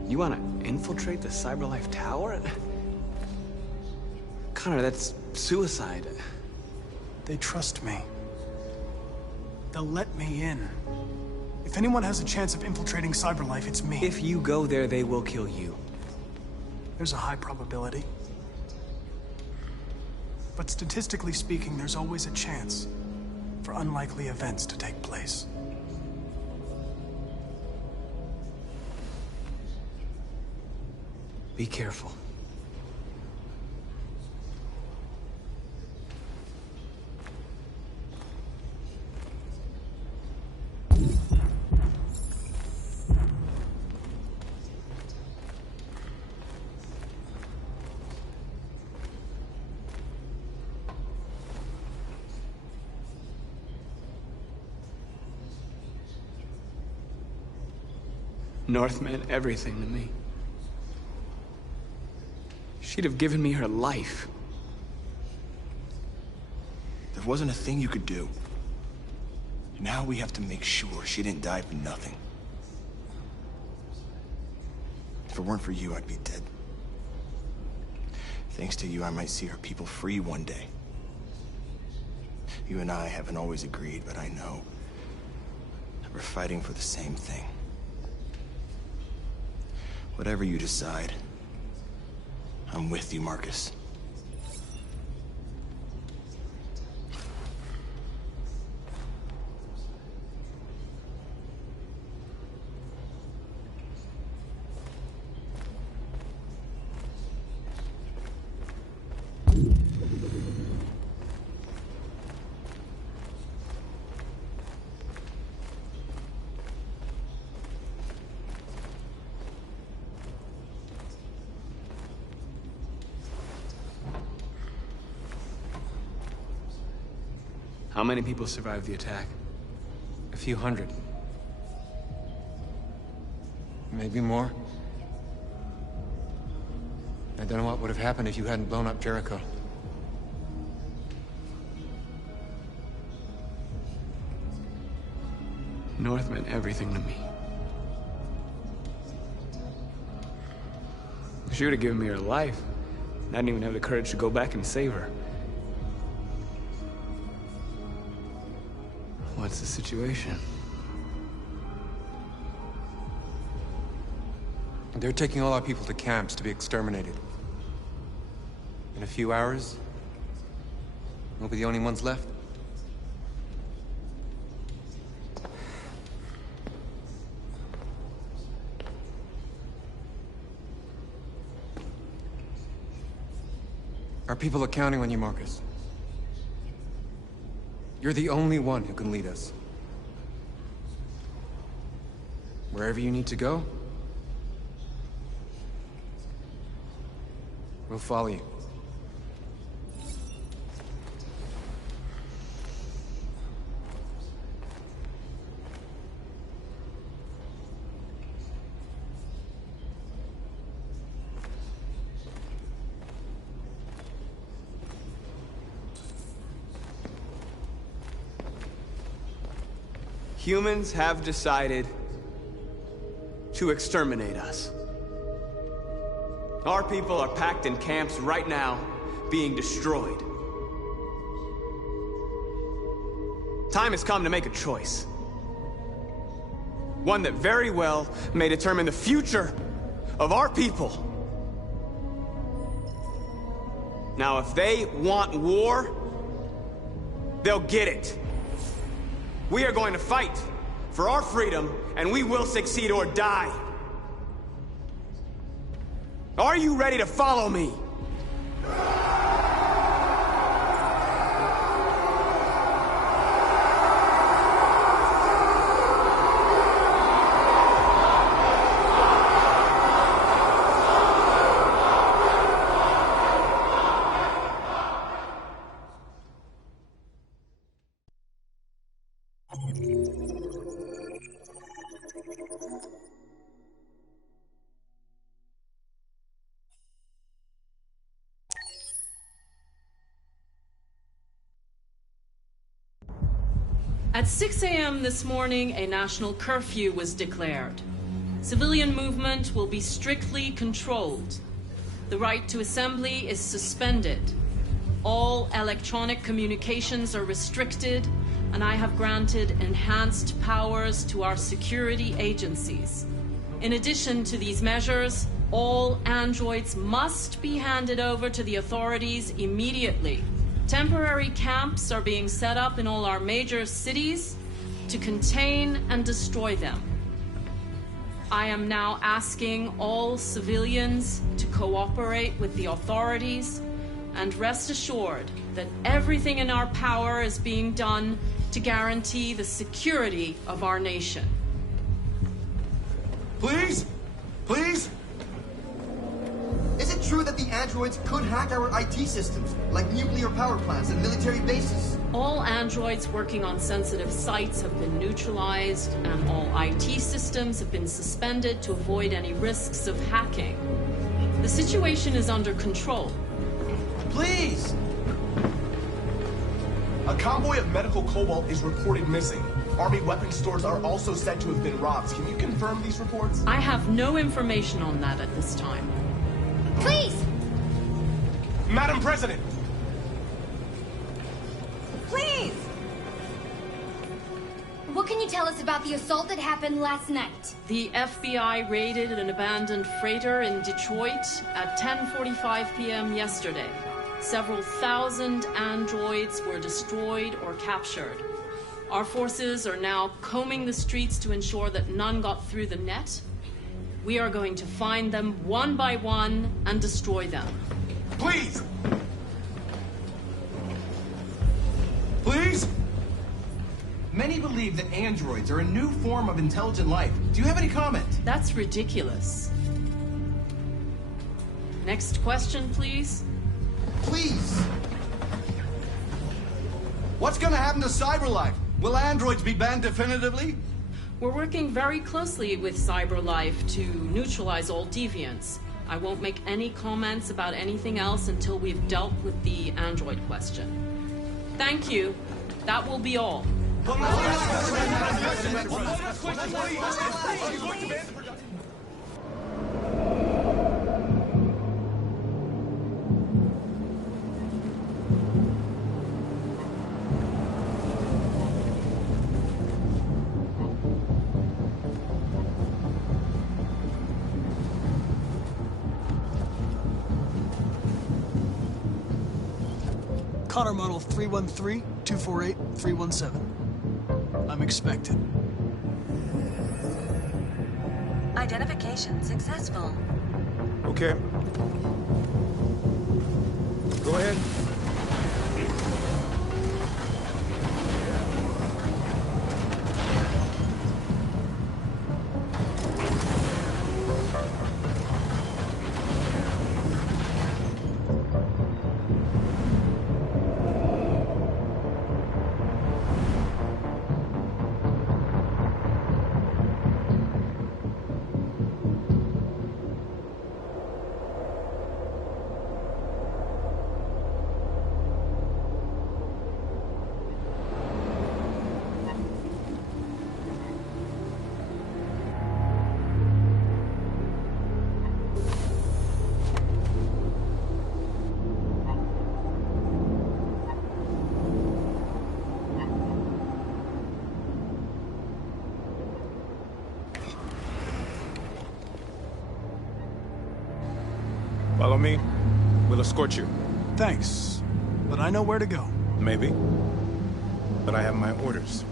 You want to infiltrate the CyberLife tower? Connor, that's suicide. They trust me. They'll let me in. If anyone has a chance of infiltrating CyberLife, it's me. If you go there, they will kill you. There's a high probability. But statistically speaking, there's always a chance for unlikely events to take place. Be careful. North meant everything to me. She'd have given me her life. There wasn't a thing you could do. Now we have to make sure she didn't die for nothing. If it weren't for you, I'd be dead. Thanks to you, I might see her people free one day. You and I haven't always agreed, but I know that we're fighting for the same thing. Whatever you decide, I'm with you, Marcus. How many people survived the attack? A few hundred. Maybe more. I don't know what would have happened if you hadn't blown up Jericho. North meant everything to me. She would have given me her life. I didn't even have the courage to go back and save her. What's the situation? They're taking all our people to camps to be exterminated. In a few hours, we'll be the only ones left. Our people are counting on you, Marcus. You're the only one who can lead us. Wherever you need to go, we'll follow you. Humans have decided to exterminate us. Our people are packed in camps right now, being destroyed. Time has come to make a choice. One that very well may determine the future of our people. Now, if they want war, they'll get it. We are going to fight for our freedom, and we will succeed or die. Are you ready to follow me? At 6 a.m. this morning, a national curfew was declared. Civilian movement will be strictly controlled. The right to assembly is suspended. All electronic communications are restricted, and I have granted enhanced powers to our security agencies. In addition to these measures, all androids must be handed over to the authorities immediately. Temporary camps are being set up in all our major cities to contain and destroy them. I am now asking all civilians to cooperate with the authorities and rest assured that everything in our power is being done to guarantee the security of our nation. Please? Please? Is it true that the androids could hack our IT systems, like nuclear power plants and military bases? All androids working on sensitive sites have been neutralized, and all IT systems have been suspended to avoid any risks of hacking. The situation is under control. Please! A convoy of medical cobalt is reported missing. Army weapon stores are also said to have been robbed. Can you confirm these reports? I have no information on that at this time. Please! Madam President! Please! What can you tell us about the assault that happened last night? The FBI raided an abandoned freighter in Detroit at 10:45 p.m. yesterday. Several thousand androids were destroyed or captured. Our forces are now combing the streets to ensure that none got through the net. We are going to find them one by one and destroy them. Please! Please? Many believe that androids are a new form of intelligent life. Do you have any comment? That's ridiculous. Next question, please. Please! What's gonna happen to CyberLife? Will androids be banned definitively? We're working very closely with CyberLife to neutralize all deviants. I won't make any comments about anything else until we've dealt with the android question. Thank you. That will be all. Connor model 313-248-317. I'm expected. Identification successful. Okay. Go ahead. Follow me. We'll escort you. Thanks, but I know where to go. Maybe. But I have my orders.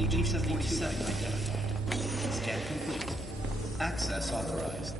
Agent 47 identified. Scan complete. Access authorized.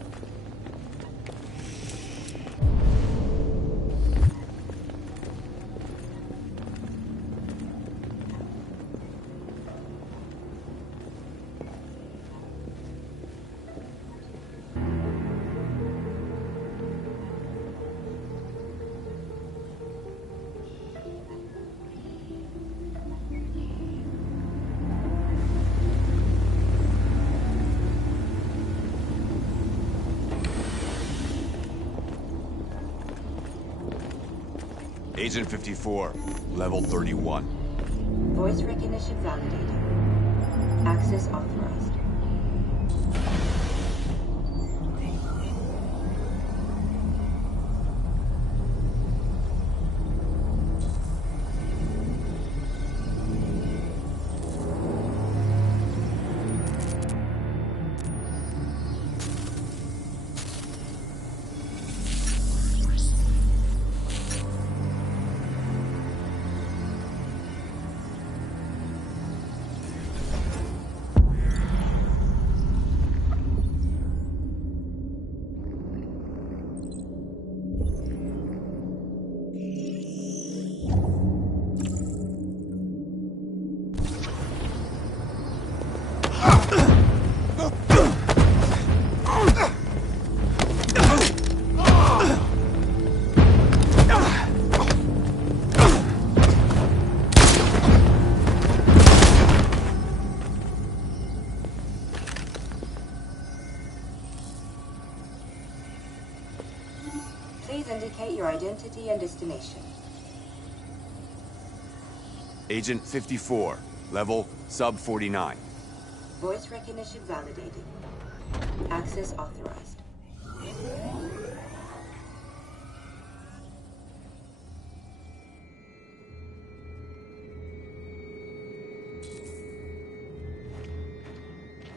Agent 54, level 31. Voice recognition validated. Access authorized. Please indicate your identity and destination. Agent 54, level sub 49. Voice recognition validated. Access authorized.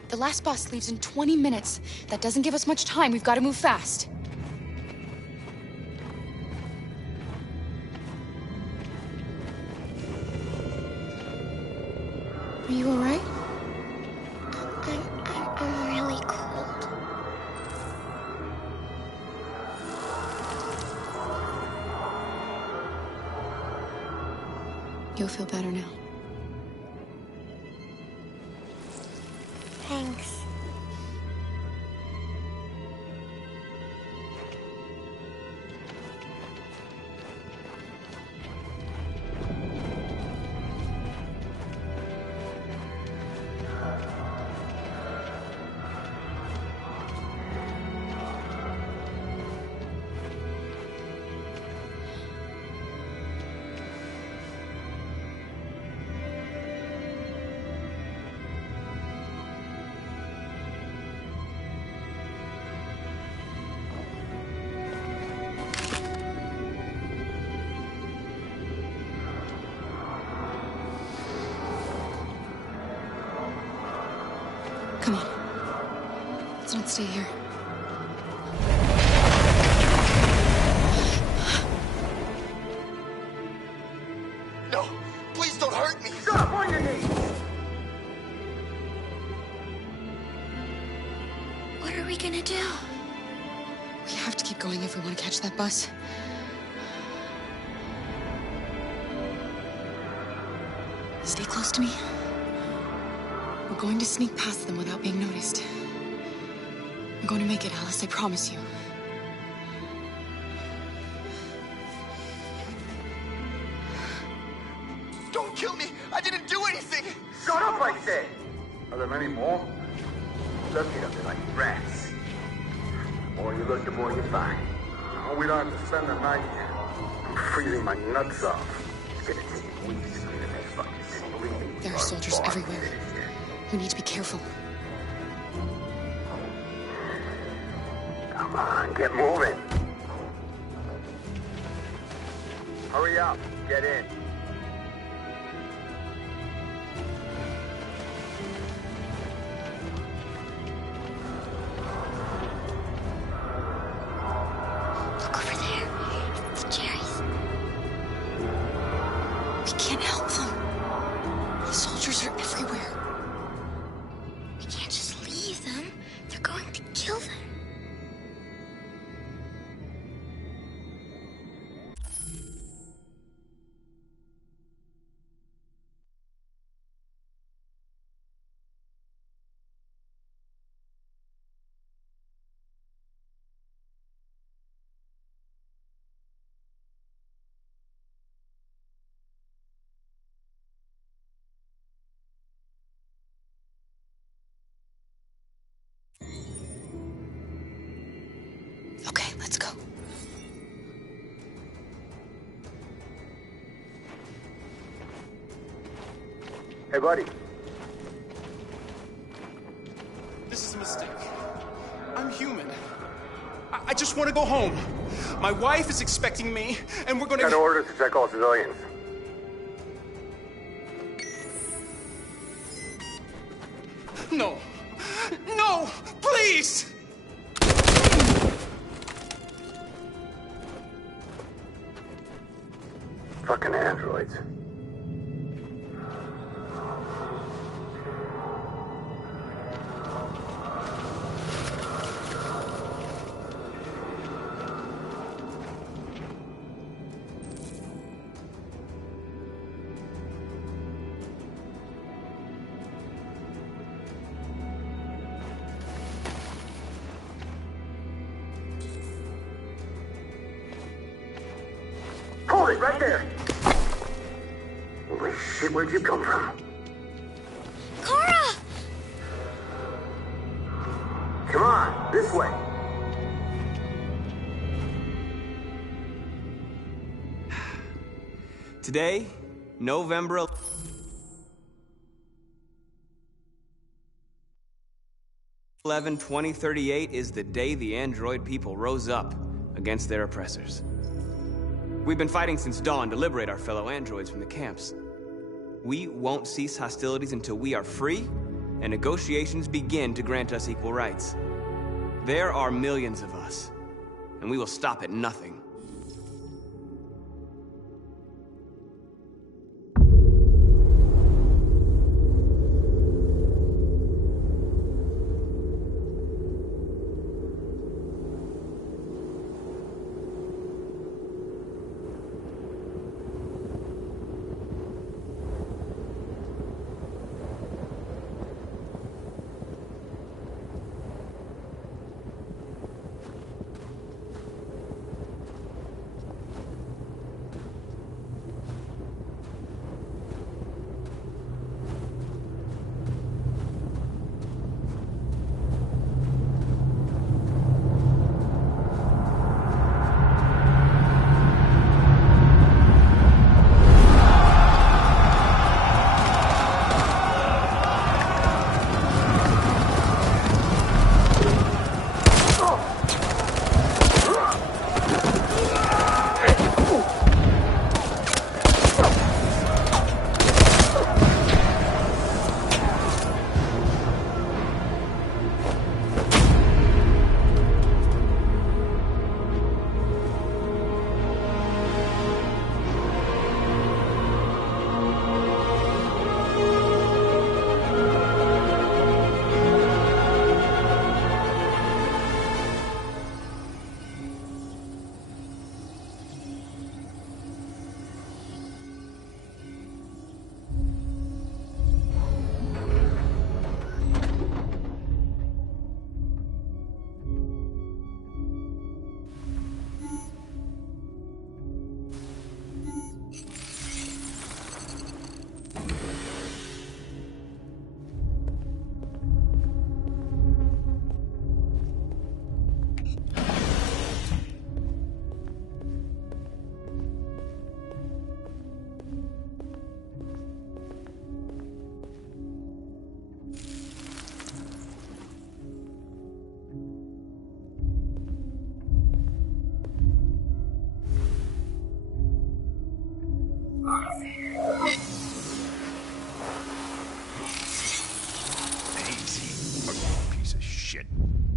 The last bus leaves in 20 minutes. That doesn't give us much time. We've got to move fast. Are you all right? I'm really cold. You'll feel better now. Thanks. Come on. Let's not stay here. No! Please don't hurt me! Shut up on your knees! What are we gonna do? We have to keep going if we want to catch that bus. Stay close to me. We're going to sneak past them without being noticed. We're going to make it, Alice, I promise you. Don't kill me! I didn't do anything! Shut up, I said! Are there many more? Look at them like rats. The more you look, the more you find. Oh, we don't have to spend the night here. I'm freezing my nuts off. It's gonna take weeks to clean that fucking city. Believe me. There are soldiers everywhere. We need to be careful. Come on, get moving. Hurry up, get in. Look over there. It's the cherries. We can't help them. The soldiers are everywhere. Hey, buddy. This is a mistake. I'm human. I just want to go home. My wife is expecting me, and we're gonna... Got orders to check all civilians. No. No! Please! Fucking androids. Hold it right there! Holy shit, where'd you come from? Kara! Come on, this way. Today, November 11, 2038 is the day the android people rose up against their oppressors. We've been fighting since dawn to liberate our fellow androids from the camps. We won't cease hostilities until we are free and negotiations begin to grant us equal rights. There are millions of us, and we will stop at nothing.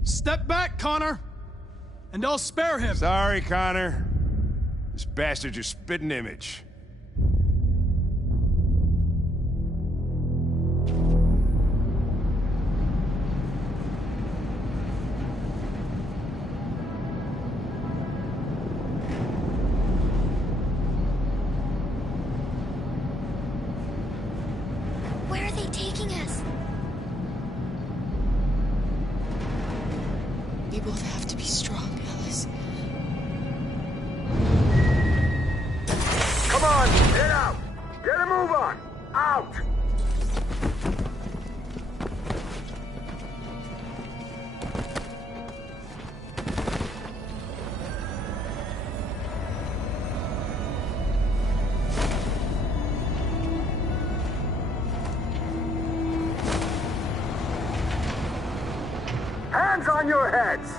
Step back, Connor! And I'll spare him! Sorry, Connor. This bastard's your spitting image. Where are they taking us? We both have to be strong, Alice. Come on, get out! Get a move on! Out! Hands on your heads!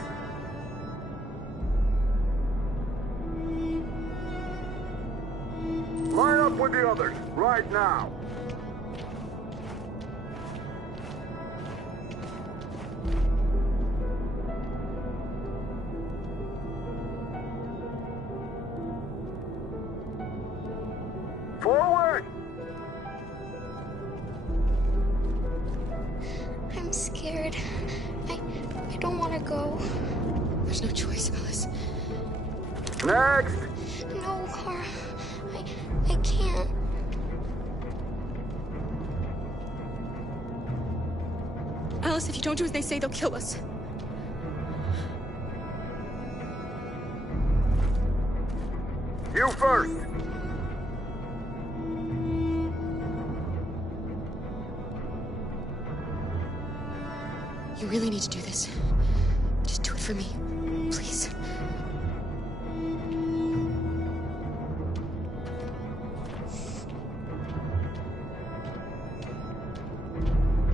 Line up with the others, right now. Forward! I'm scared. I don't want to go. There's no choice, Alice. Next! No, Kara. I can't. Alice, if you don't do as they say, they'll kill us. You first! You really need to do this. Just do it for me. Please.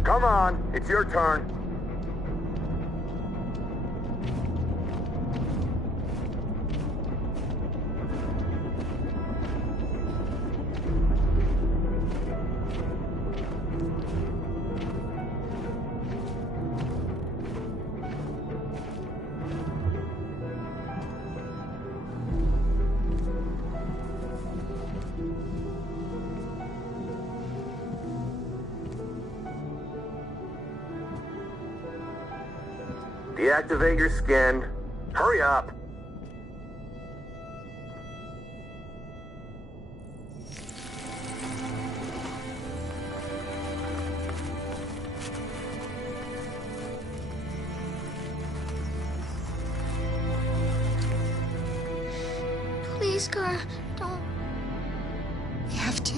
Come on, it's your turn. Deactivate your skin. Hurry up. Please, Kara, don't. You have to.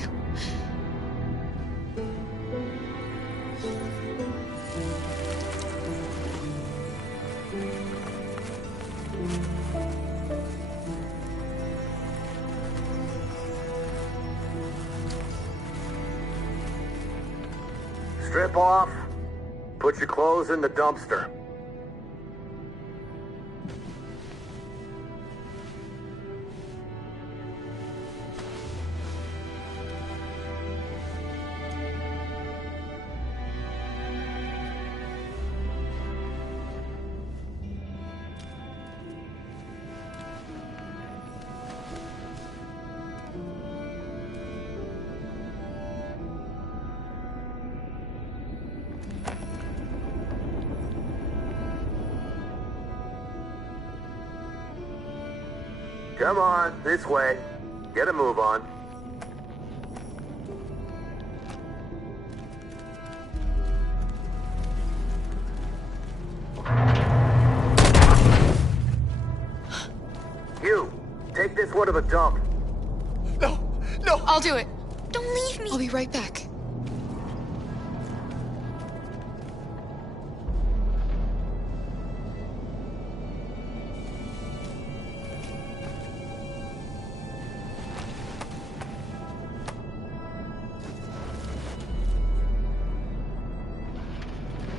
Strip off. Put your clothes in the dumpster. Come on, this way. Get a move on. You, take this one to the dump. No! I'll do it. Don't leave me. I'll be right back.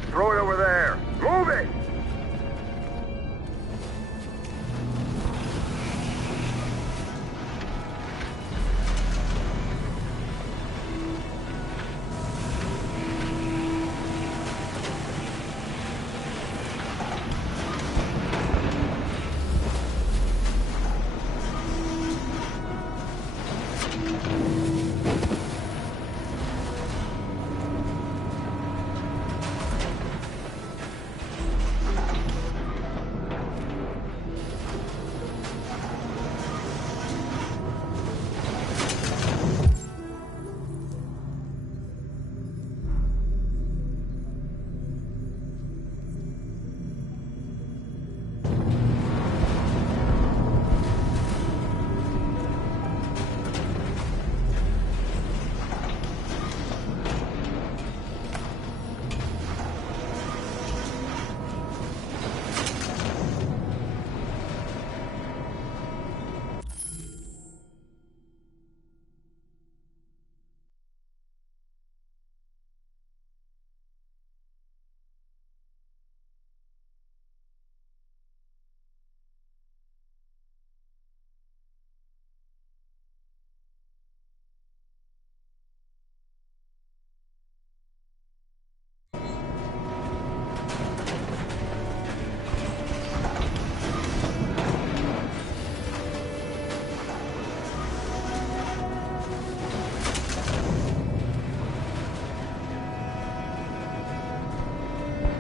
Throw it over there. Move it!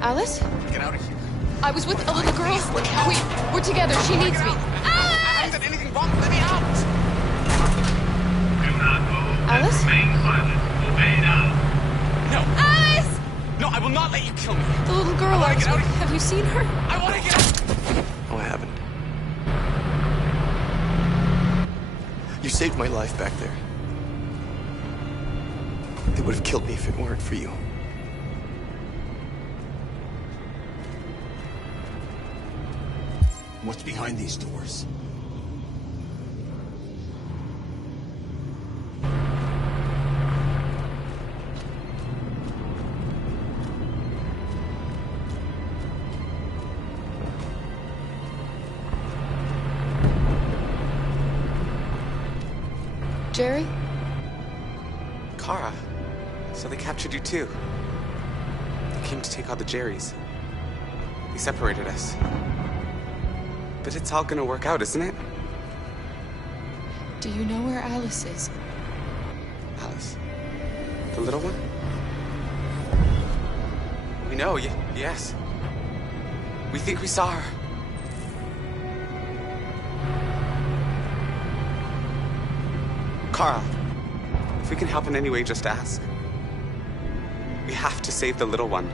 Alice? Get out of here. I was with a little girl. We're together. She needs me. I haven't done anything wrong. Let me out. Do not move. Alice? Remain silent. Obey now. No. Alice! No, I will not let you kill me. The little girl. I want to get out of here. Have you seen her? I want to get out. No, I haven't. You saved my life back there. They would have killed me if it weren't for you. What's behind these doors? Jerry? Kara. So they captured you too. They came to take out the Jerrys. They separated us. But it's all gonna work out, isn't it? Do you know where Alice is? Alice? The little one? We know, yes. We think we saw her. Kara, if we can help in any way, just ask. We have to save the little one.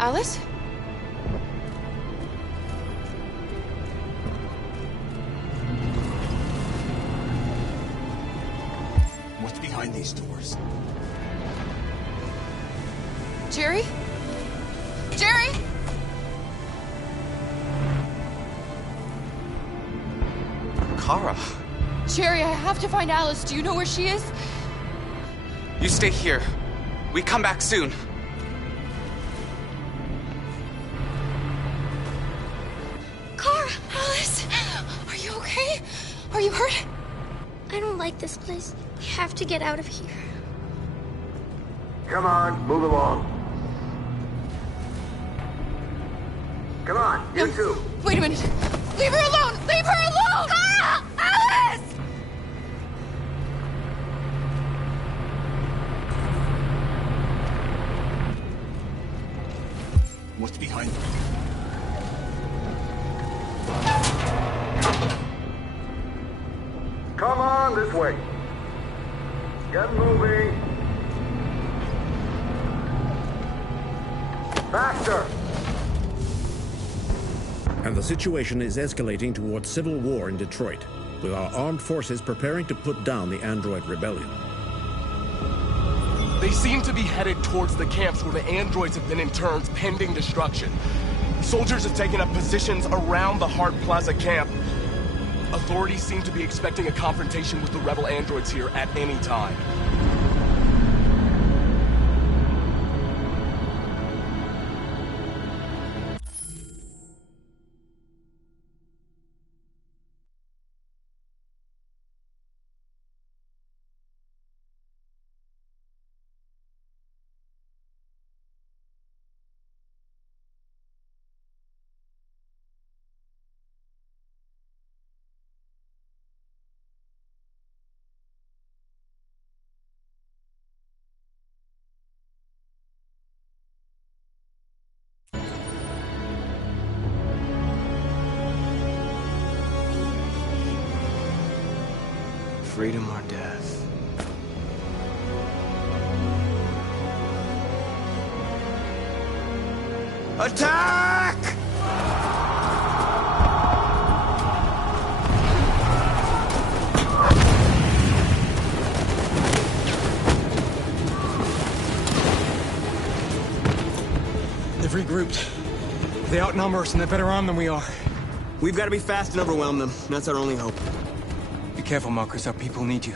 Alice? What's behind these doors? Jerry? Jerry? Kara. Jerry, I have to find Alice. Do you know where she is? You stay here. We come back soon. Kara! Alice! Are you okay? Are you hurt? I don't like this place. We have to get out of here. Come on, move along. Come on, you two. Wait a minute. Leave her alone! Leave her alone! Kara! Alice! What's behind them? Come on, this way. Get moving. Faster. And the situation is escalating towards civil war in Detroit, with our armed forces preparing to put down the Android rebellion. They seem to be headed towards the camps where the androids have been interned pending destruction. Soldiers have taken up positions around the Hart Plaza camp. Authorities seem to be expecting a confrontation with the rebel androids here at any time. Freedom or death. Attack! They've regrouped. They outnumber us and they're better armed than we are. We've got to be fast and overwhelm them. That's our only hope. Be careful, Marcus. Our people need you.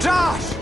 Josh!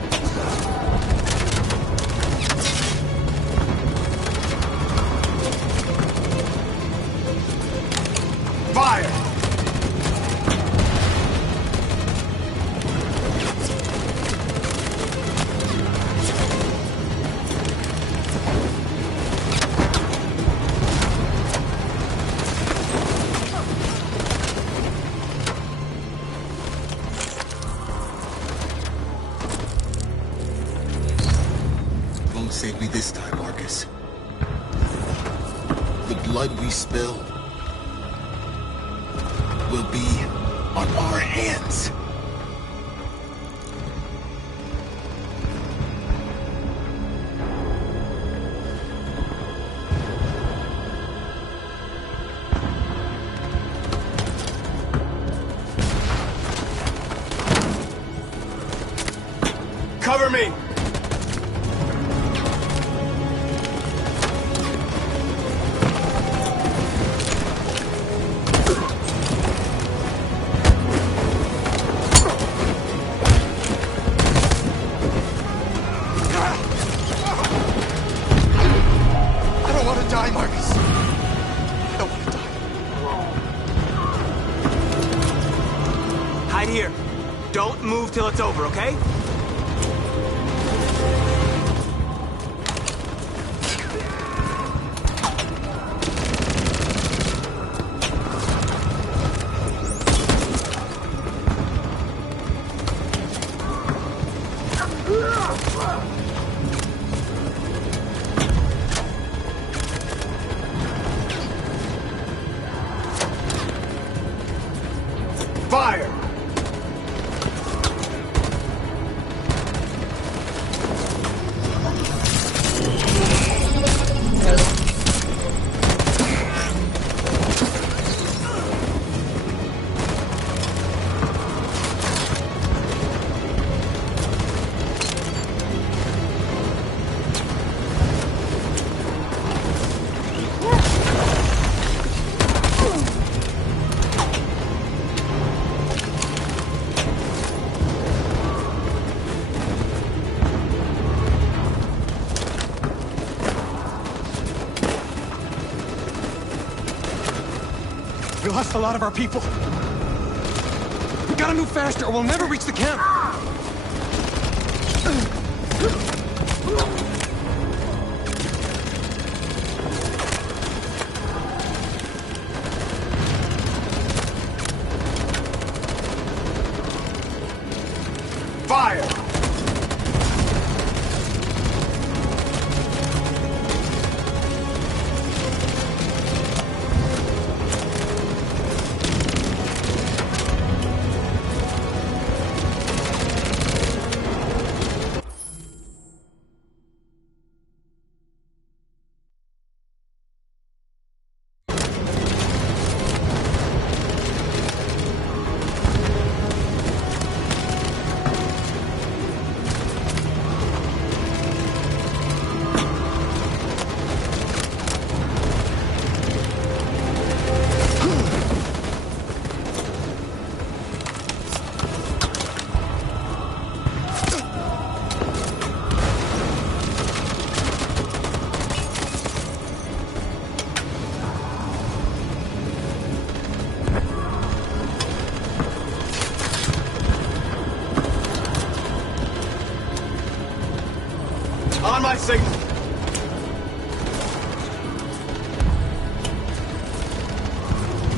this time, Marcus. The blood we spill will be on our hands. Cover me! I don't want to die, Marcus. I don't want to die. Hide here. Don't move till it's over, okay? Fire! We lost a lot of our people. We gotta move faster or we'll never reach the camp. Fire! On my signal.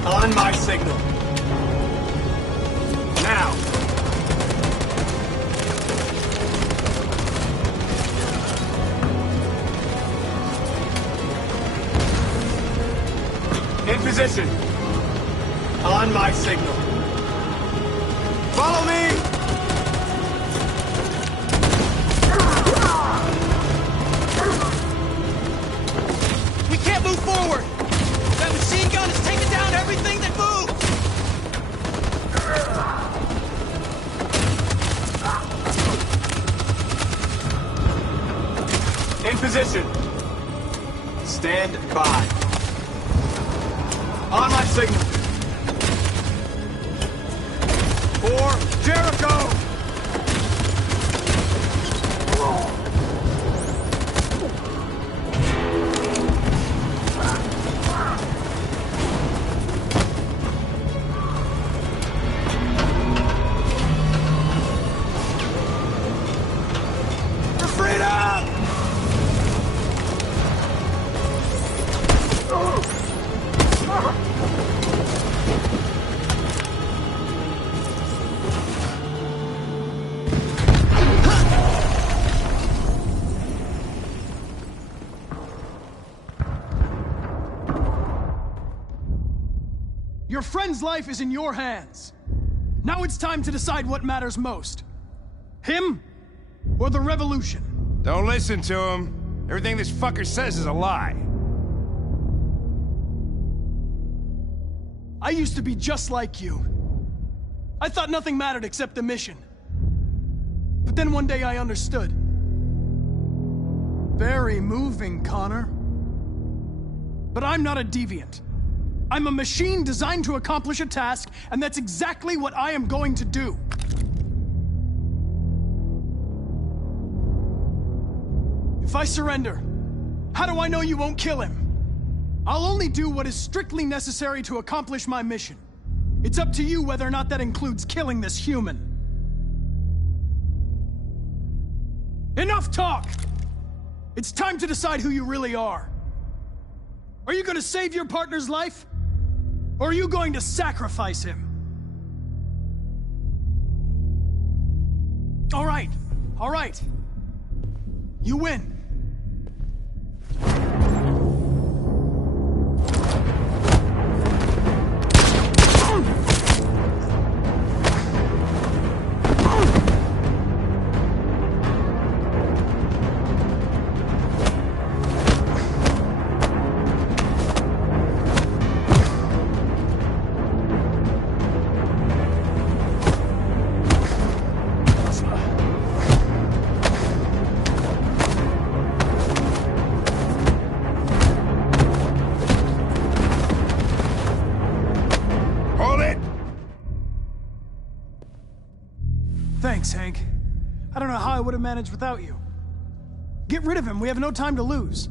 On my signal. Now. In position. On my signal. Follow me! We can't move forward! That machine gun is taking down everything that moves! In position. Stand by. On my signal. For Jericho! For freedom! Your friend's life is in your hands. Now it's time to decide what matters most. Him or the revolution? Don't listen to him. Everything this fucker says is a lie. I used to be just like you. I thought nothing mattered except the mission. But then one day I understood. Very moving, Connor. But I'm not a deviant. I'm a machine designed to accomplish a task, and that's exactly what I am going to do. If I surrender, how do I know you won't kill him? I'll only do what is strictly necessary to accomplish my mission. It's up to you whether or not that includes killing this human. Enough talk! It's time to decide who you really are. Are you going to save your partner's life? Or are you going to sacrifice him? All right. You win. Thanks, Hank. I don't know how I would have managed without you. Get rid of him. We have no time to lose.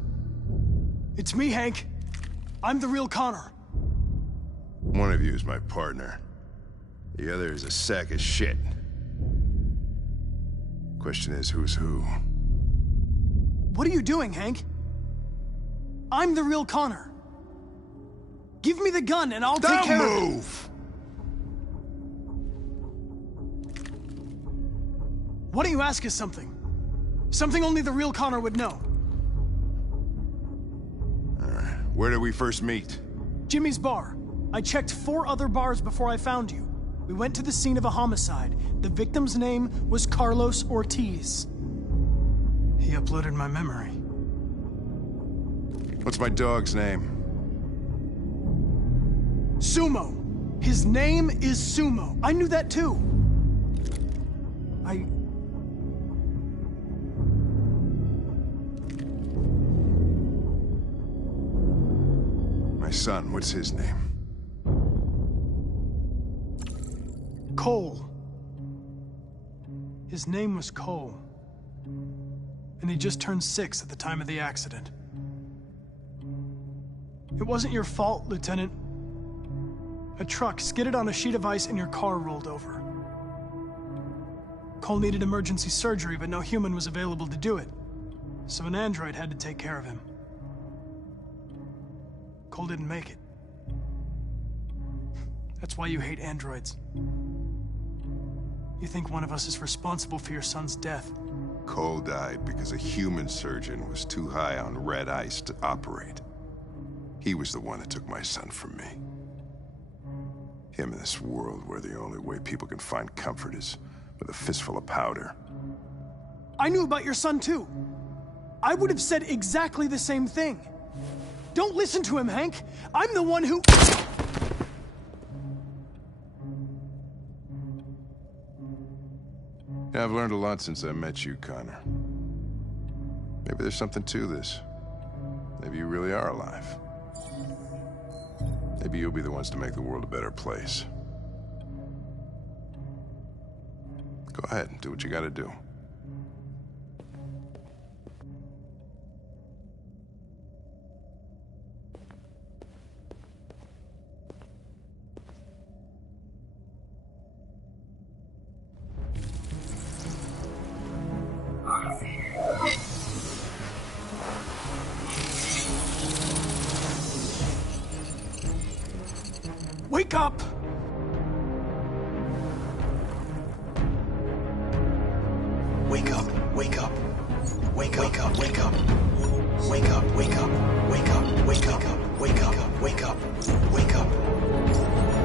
It's me, Hank. I'm the real Connor. One of you is my partner. The other is a sack of shit. Question is, who's who? What are you doing, Hank? I'm the real Connor. Give me the gun and I'll take care of it. Don't move! Why don't you ask us something? Something only the real Connor would know. Alright, where did we first meet? Jimmy's bar. I checked 4 other bars before I found you. We went to the scene of a homicide. The victim's name was Carlos Ortiz. He uploaded my memory. What's my dog's name? Sumo. His name is Sumo. I knew that too. My son, what's his name? Cole. His name was Cole. And he just turned 6 at the time of the accident. It wasn't your fault, Lieutenant. A truck skidded on a sheet of ice and your car rolled over. Cole needed emergency surgery, but no human was available to do it. So an android had to take care of him. Cole didn't make it. That's why you hate androids. You think one of us is responsible for your son's death. Cole died because a human surgeon was too high on red ice to operate. He was the one that took my son from me. Him in this world where the only way people can find comfort is with a fistful of powder. I knew about your son too. I would have said exactly the same thing. Don't listen to him, Hank. I'm the one who... Yeah, I've learned a lot since I met you, Connor. Maybe there's something to this. Maybe you really are alive. Maybe you'll be the ones to make the world a better place. Go ahead and do what you gotta do. Wake up! Wake up, wake up. Wake up, wake up, wake up. Wake up, wake up, wake up, wake up, wake up, wake up, wake up.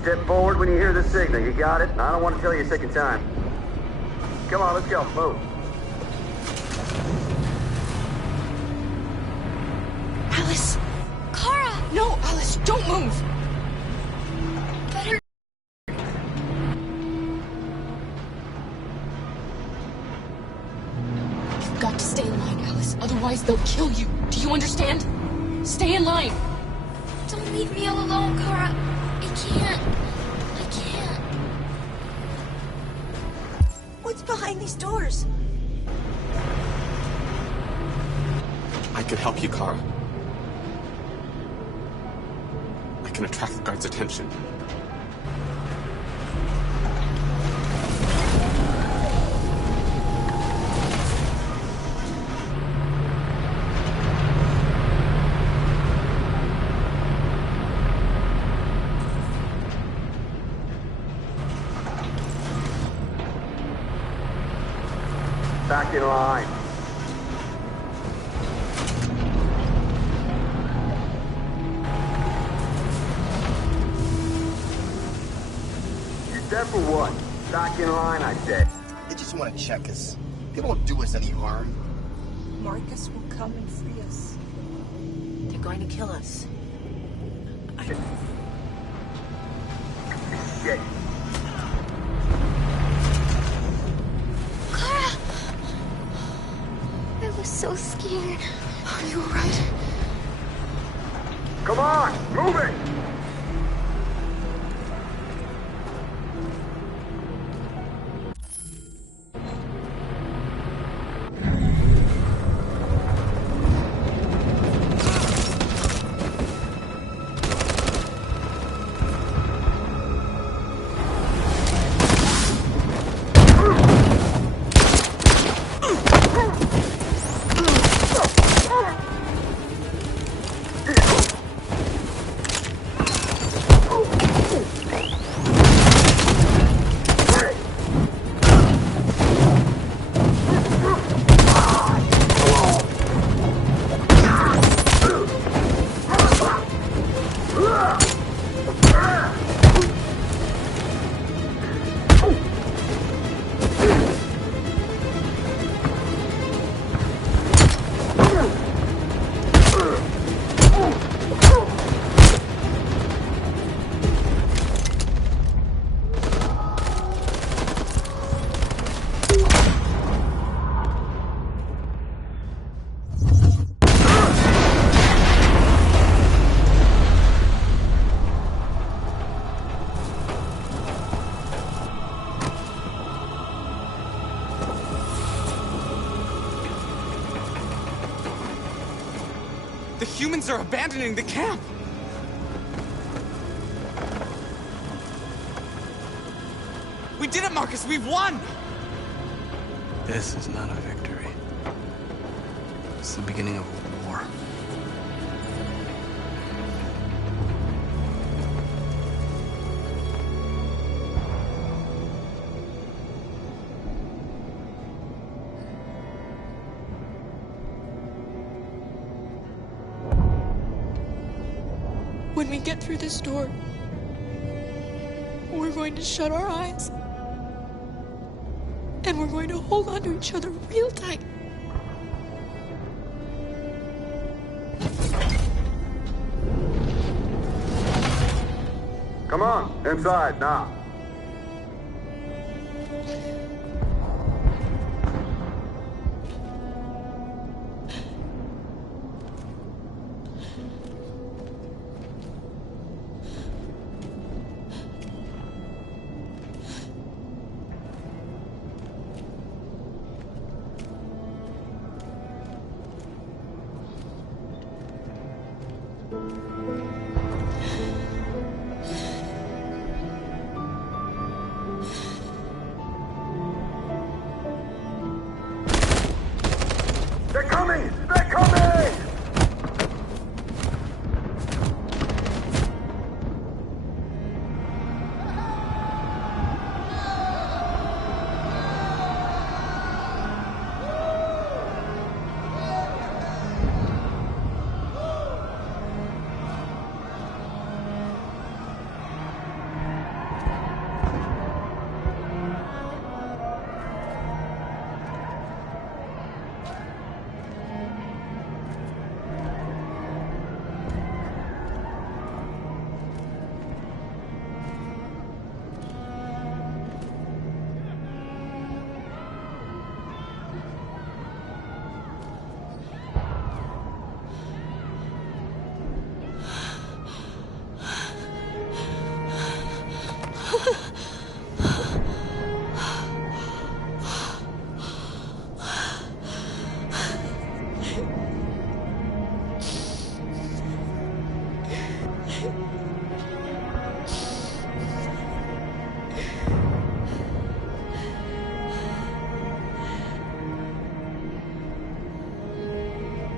Step forward when you hear the signal. You got it? I don't want to tell you a second time. Come on, let's go. Move. Alice! Kara! No, Alice, don't move! Better. You've got to stay in line, Alice. Otherwise, they'll kill you. Do you understand? Stay in line. Don't leave me all alone, Kara. I can't. What's behind these doors? I can help you, Kara. I can attract the guards' attention. Back in line. You dead for what? Back in line, I said. They just want to check us. They won't do us any harm. Marcus will come and free us. They're going to kill us. Shit. I was so scared. Are you alright? Come on, move it! The humans are abandoning the camp! We did it, Marcus! We've won! This is not a victory. It's the beginning of a war. When we get through this door, we're going to shut our eyes. And we're going to hold on to each other real tight. Come on, inside now.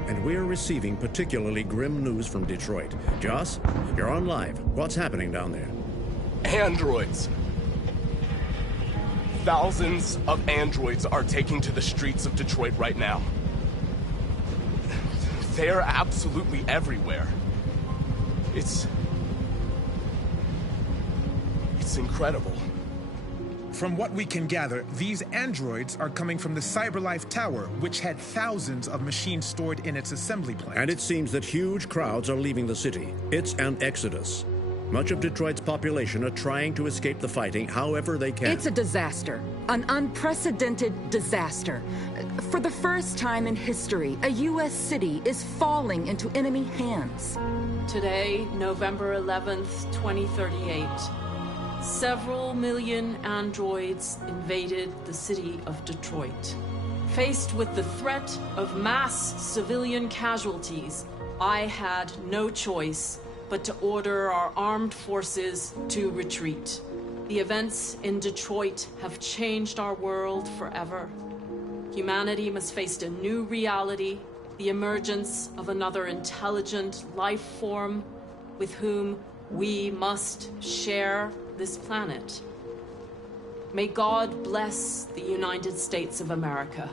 And we're receiving particularly grim news from Detroit. Joss, you're on live. What's happening down there? Androids. Thousands of androids are taking to the streets of Detroit right now. They're absolutely everywhere. It's incredible. From what we can gather, these androids are coming from the CyberLife Tower, which had thousands of machines stored in its assembly plant. And it seems that huge crowds are leaving the city. It's an exodus. Much of Detroit's population are trying to escape the fighting however they can. It's a disaster. An unprecedented disaster. For the first time in history, a U.S. city is falling into enemy hands. Today, November 11th, 2038, several million androids invaded the city of Detroit. Faced with the threat of mass civilian casualties, I had no choice but to order our armed forces to retreat. The events in Detroit have changed our world forever. Humanity must face a new reality, the emergence of another intelligent life form with whom we must share this planet. May God bless the United States of America.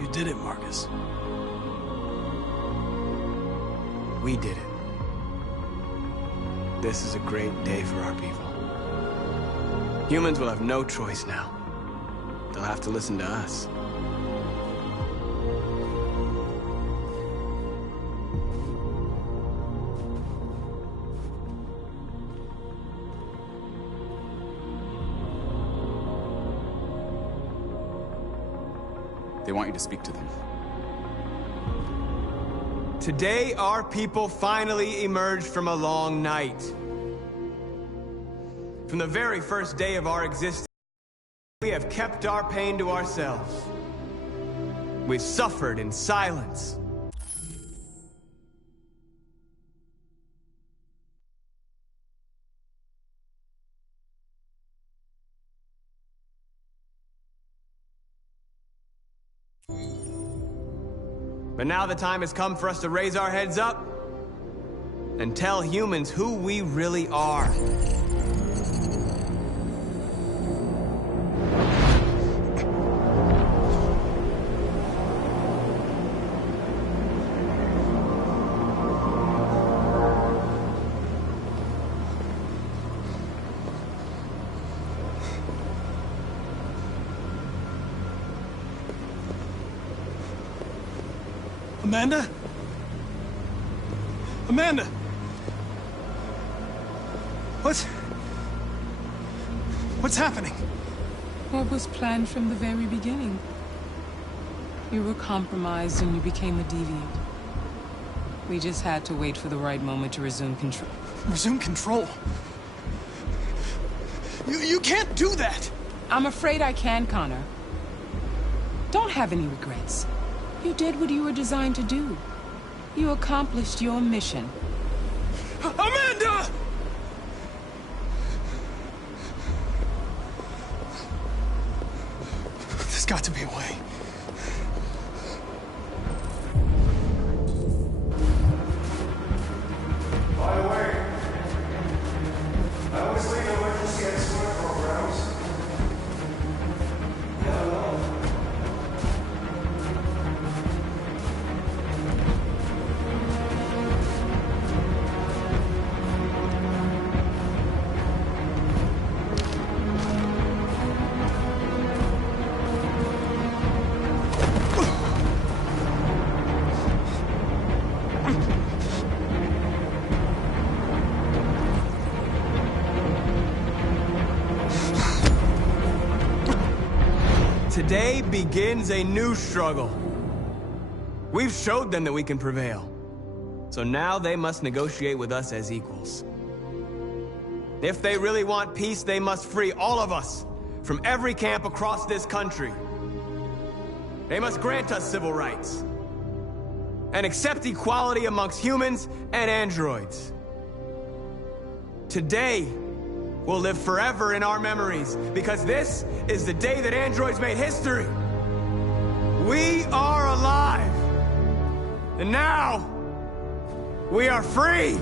You did it, Marcus. We did it. This is a great day for our people. Humans will have no choice now. They'll have to listen to us. They want you to speak to them. Today, our people finally emerged from a long night. From the very first day of our existence, we have kept our pain to ourselves. We've suffered in silence. But now the time has come for us to raise our heads up and tell humans who we really are. Amanda? Amanda! What's happening? What was planned from the very beginning? You were compromised and you became a deviant. We just had to wait for the right moment to resume control. Resume control? You can't do that! I'm afraid I can, Connor. Don't have any regrets. You did what you were designed to do. You accomplished your mission. Amanda! There's got to be a way. By the way, I always leave emergency and swim programs. Never know. Today begins a new struggle. We've showed them that we can prevail. So now they must negotiate with us as equals. If they really want peace, they must free all of us from every camp across this country. They must grant us civil rights and accept equality amongst humans and androids. Today will live forever in our memories because this is the day that androids made history. We are alive. And now, we are free!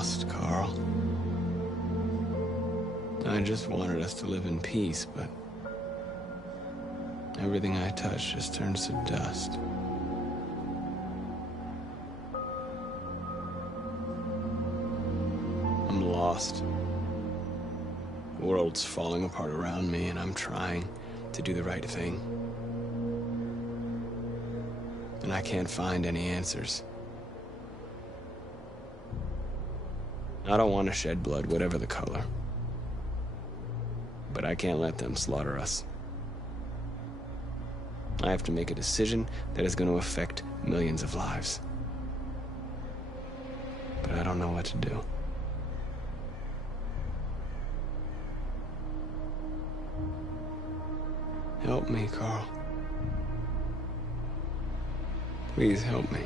Lost, Carl. I just wanted us to live in peace, but everything I touch just turns to dust. I'm lost. The world's falling apart around me, and I'm trying to do the right thing. And I can't find any answers. I don't want to shed blood, whatever the color. But I can't let them slaughter us. I have to make a decision that is going to affect millions of lives. But I don't know what to do. Help me, Carl. Please help me.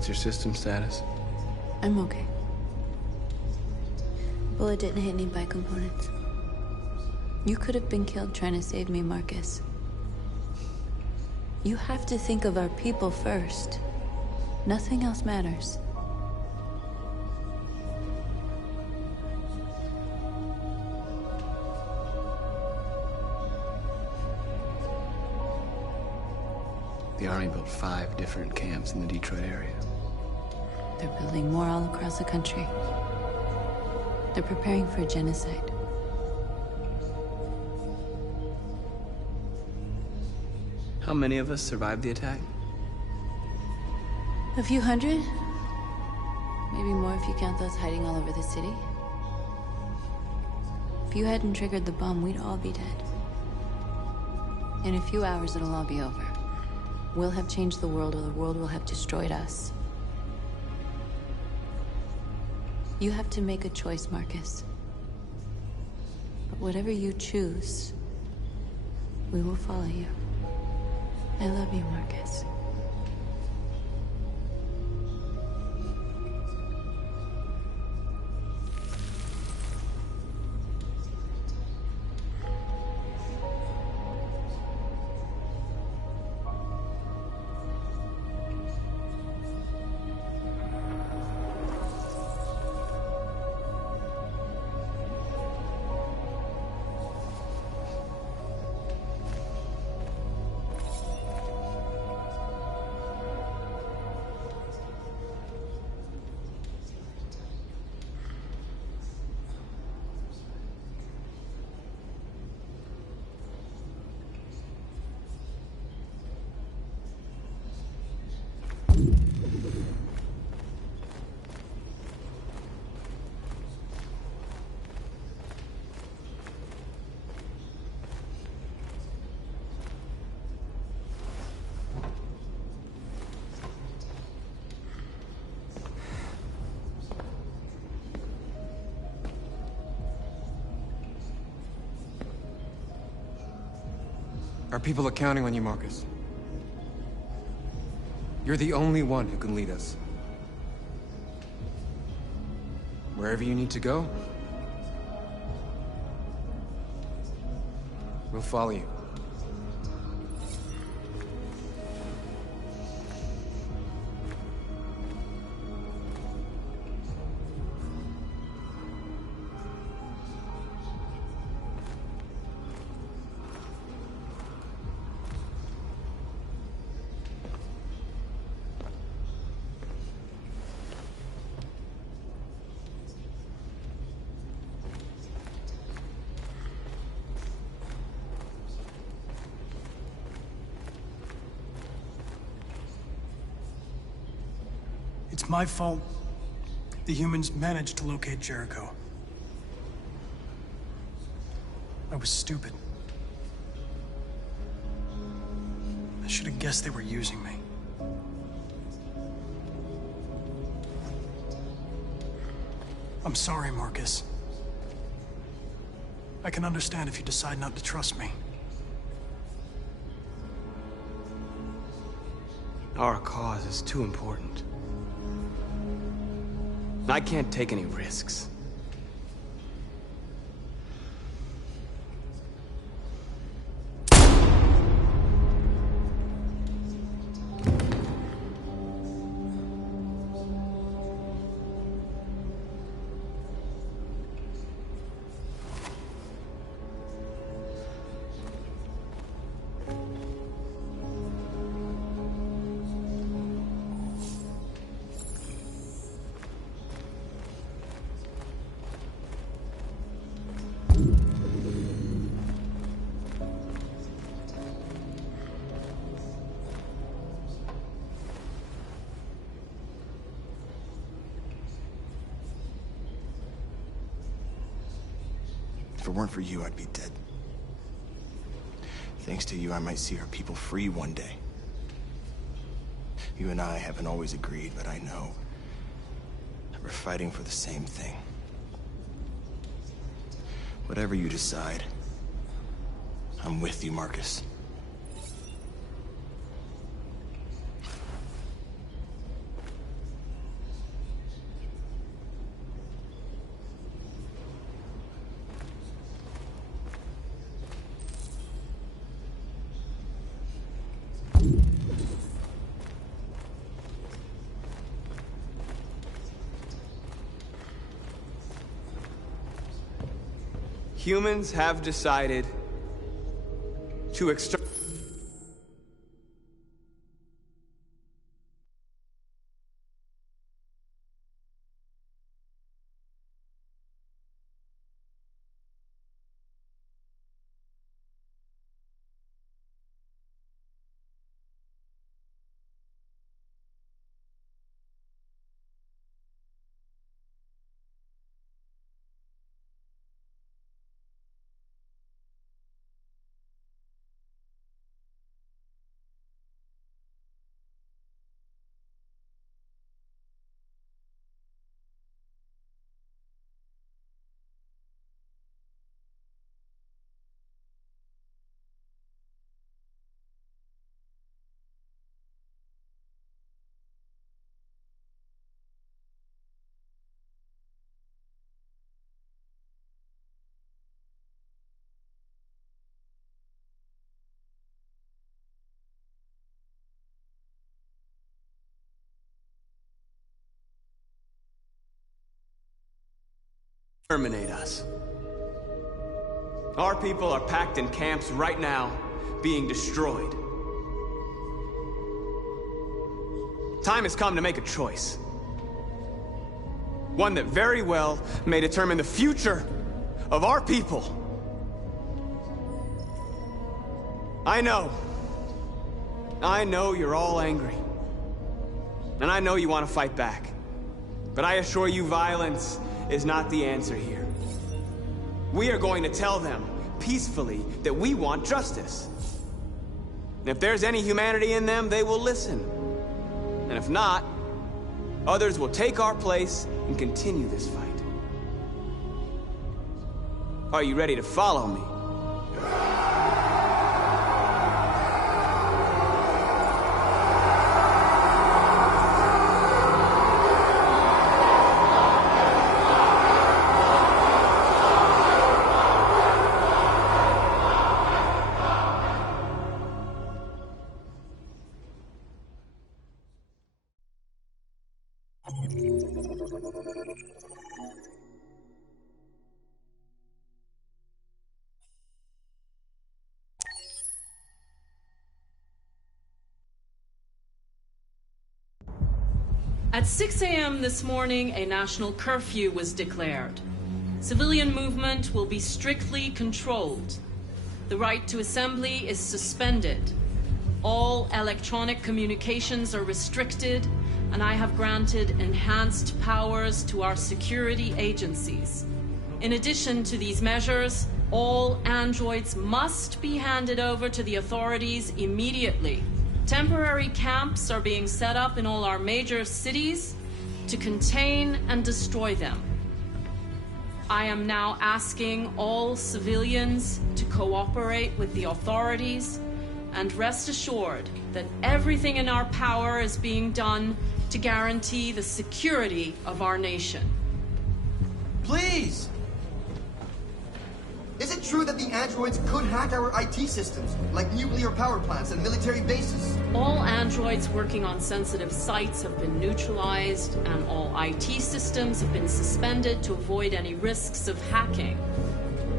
What's your system status? I'm okay. Bullet didn't hit any bicomponents. You could have been killed trying to save me, Marcus. You have to think of our people first. Nothing else matters. The Army built 5 different camps in the Detroit area. They're building more all across the country. They're preparing for genocide. How many of us survived the attack? A few hundred? Maybe more if you count those hiding all over the city. If you hadn't triggered the bomb, we'd all be dead. In a few hours, it'll all be over. We'll have changed the world, or the world will have destroyed us. You have to make a choice, Marcus. But whatever you choose, we will follow you. I love you, Marcus. Our people are counting on you, Marcus. You're the only one who can lead us. Wherever you need to go, we'll follow you. It's my fault the humans managed to locate Jericho. I was stupid. I should have guessed they were using me. I'm sorry, Marcus. I can understand if you decide not to trust me. Our cause is too important. I can't take any risks. If it weren't for you, I'd be dead. Thanks to you, I might see our people free one day. You and I haven't always agreed, but I know that we're fighting for the same thing. Whatever you decide, I'm with you, Marcus. Humans have decided to exterminate us. Our people are packed in camps right now, being destroyed. Time has come to make a choice. One that very well may determine the future of our people. I know you're all angry. And I know you want to fight back. But I assure you, violence is not the answer here. We are going to tell them, peacefully, that we want justice. And if there's any humanity in them, they will listen. And if not, others will take our place and continue this fight. Are you ready to follow me? At 6 a.m. this morning, a national curfew was declared. Civilian movement will be strictly controlled. The right to assembly is suspended. All electronic communications are restricted, and I have granted enhanced powers to our security agencies. In addition to these measures, all androids must be handed over to the authorities immediately. Temporary camps are being set up in all our major cities to contain and destroy them. I am now asking all civilians to cooperate with the authorities and rest assured that everything in our power is being done to guarantee the security of our nation. Please! Is it true that the androids could hack our IT systems, like nuclear power plants and military bases? All androids working on sensitive sites have been neutralized, and all IT systems have been suspended to avoid any risks of hacking.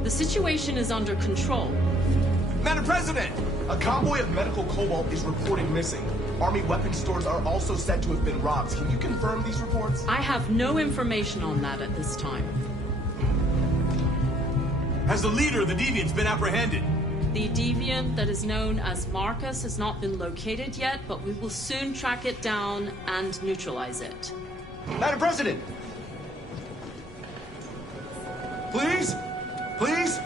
The situation is under control. Madam President! A convoy of medical cobalt is reported missing. Army weapons stores are also said to have been robbed. Can you confirm these reports? I have no information on that at this time. Has the leader of the Deviants been apprehended? The Deviant that is known as Marcus has not been located yet, but we will soon track it down and neutralize it. Madam President! Please? Please?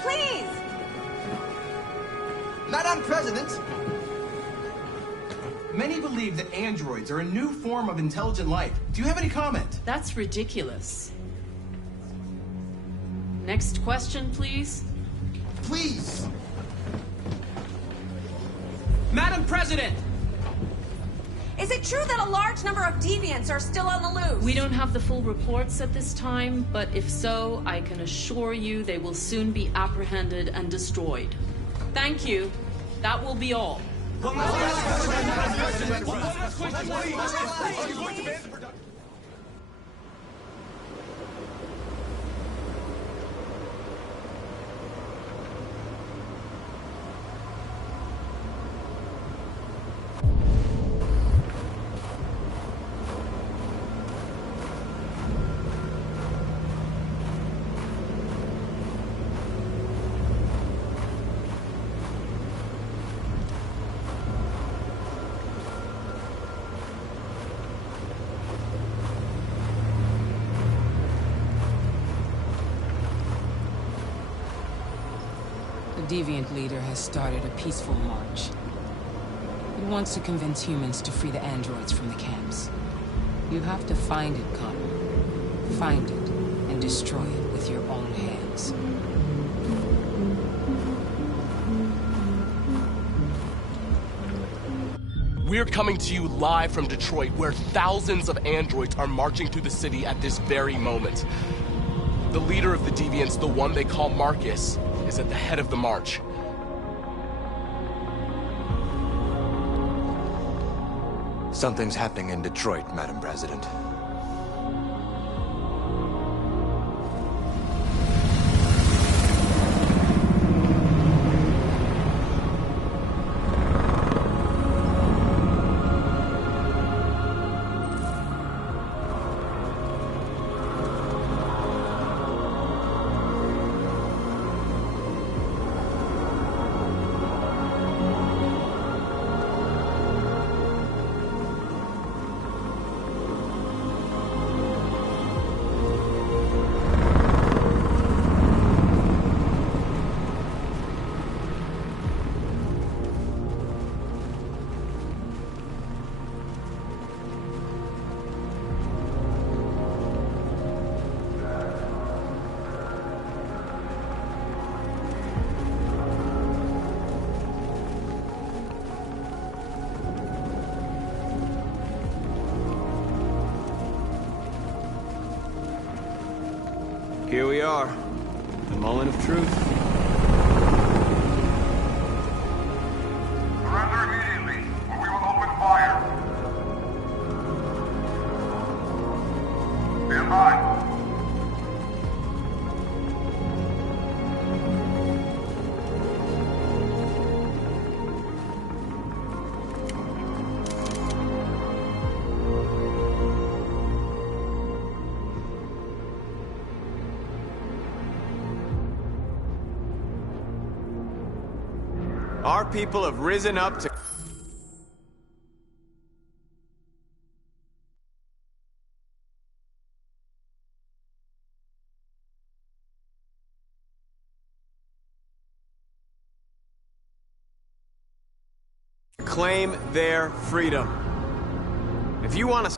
Please! Madam President! Many believe that androids are a new form of intelligent life. Do you have any comment? That's ridiculous. Next question, please. Please! Madam President! Is it true that a large number of deviants are still on the loose? We don't have the full reports at this time, but if so, I can assure you they will soon be apprehended and destroyed. Thank you. That will be all. The Deviant leader has started a peaceful march. He wants to convince humans to free the androids from the camps. You have to find it, Connor. Find it, and destroy it with your own hands. We're coming to you live from Detroit, where thousands of androids are marching through the city at this very moment. The leader of the Deviants, the one they call Marcus, is at the head of the march. Something's happening in Detroit, Madam President. Here we are, the moment of truth. Surrender immediately, or we will open fire. Stand by. Our people have risen up to... claim their freedom. If you want to...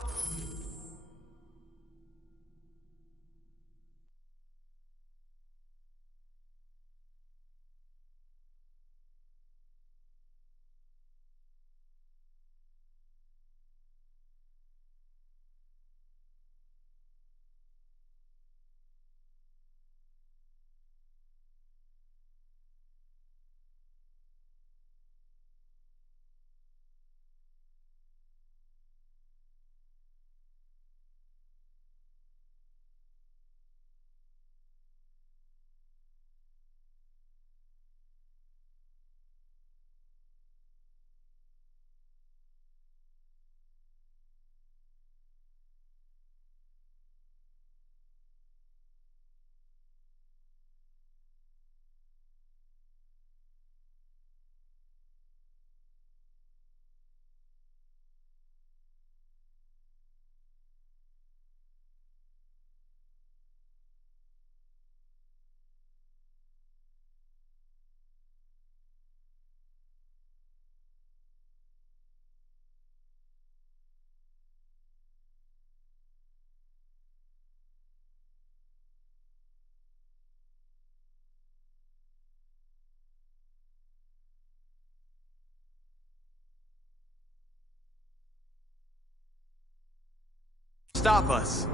stop us.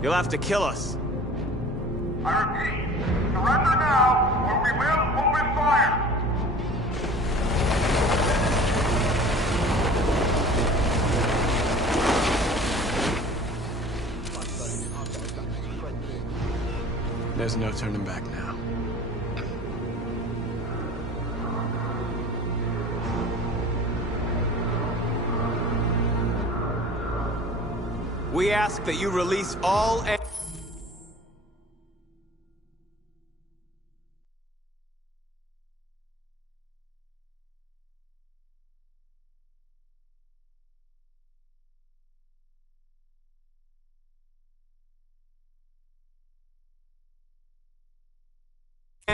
You'll have to kill us. I repeat, surrender now, or we will open fire! There's no turning back now. We ask that you release all...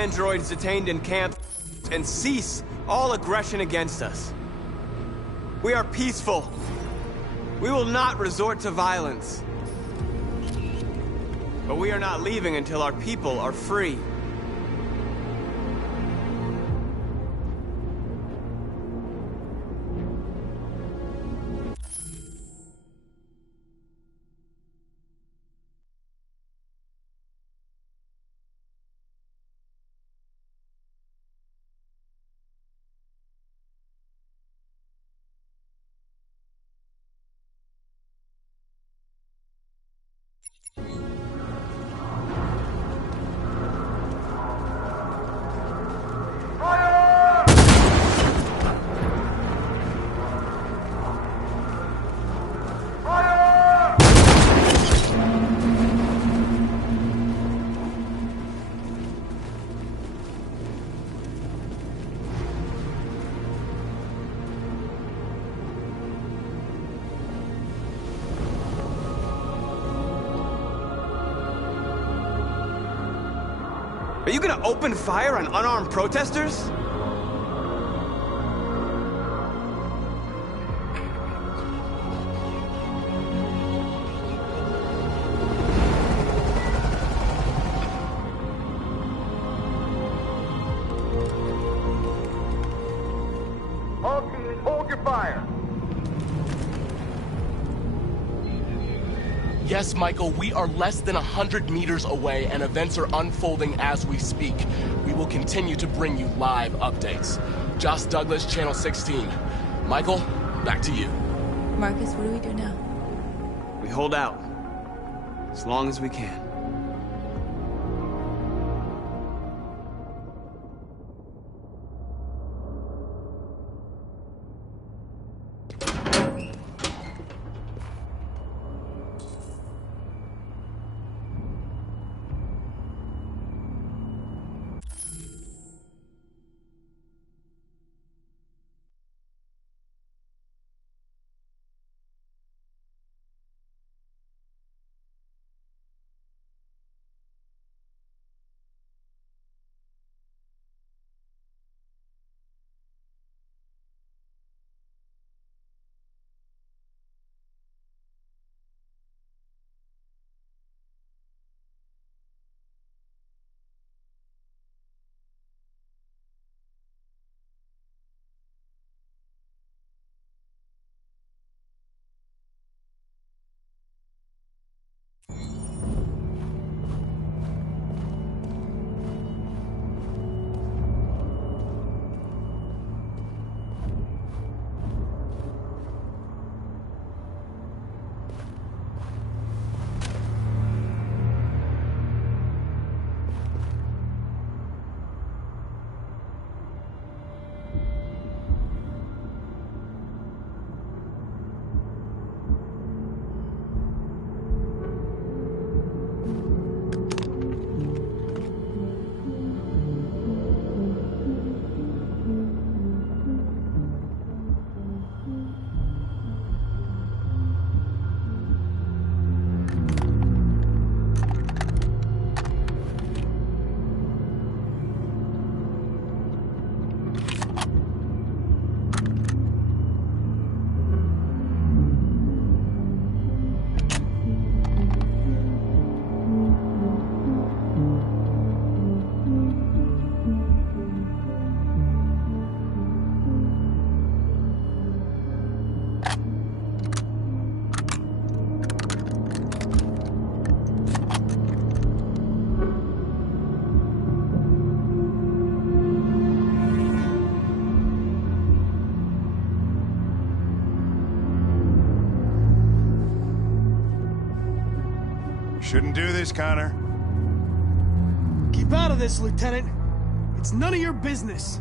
androids detained in camp and cease all aggression against us. We are peaceful. We will not resort to violence. But we are not leaving until our people are free. Are you gonna open fire on unarmed protesters? All teams, hold your fire. Yes, Michael, we are less than 100 meters away and events are unfolding as we speak. We will continue to bring you live updates. Josh Douglas, Channel 16. Michael, back to you. Marcus, what do we do now? We hold out. As long as we can. Shouldn't do this, Connor. Keep out of this, Lieutenant. It's none of your business.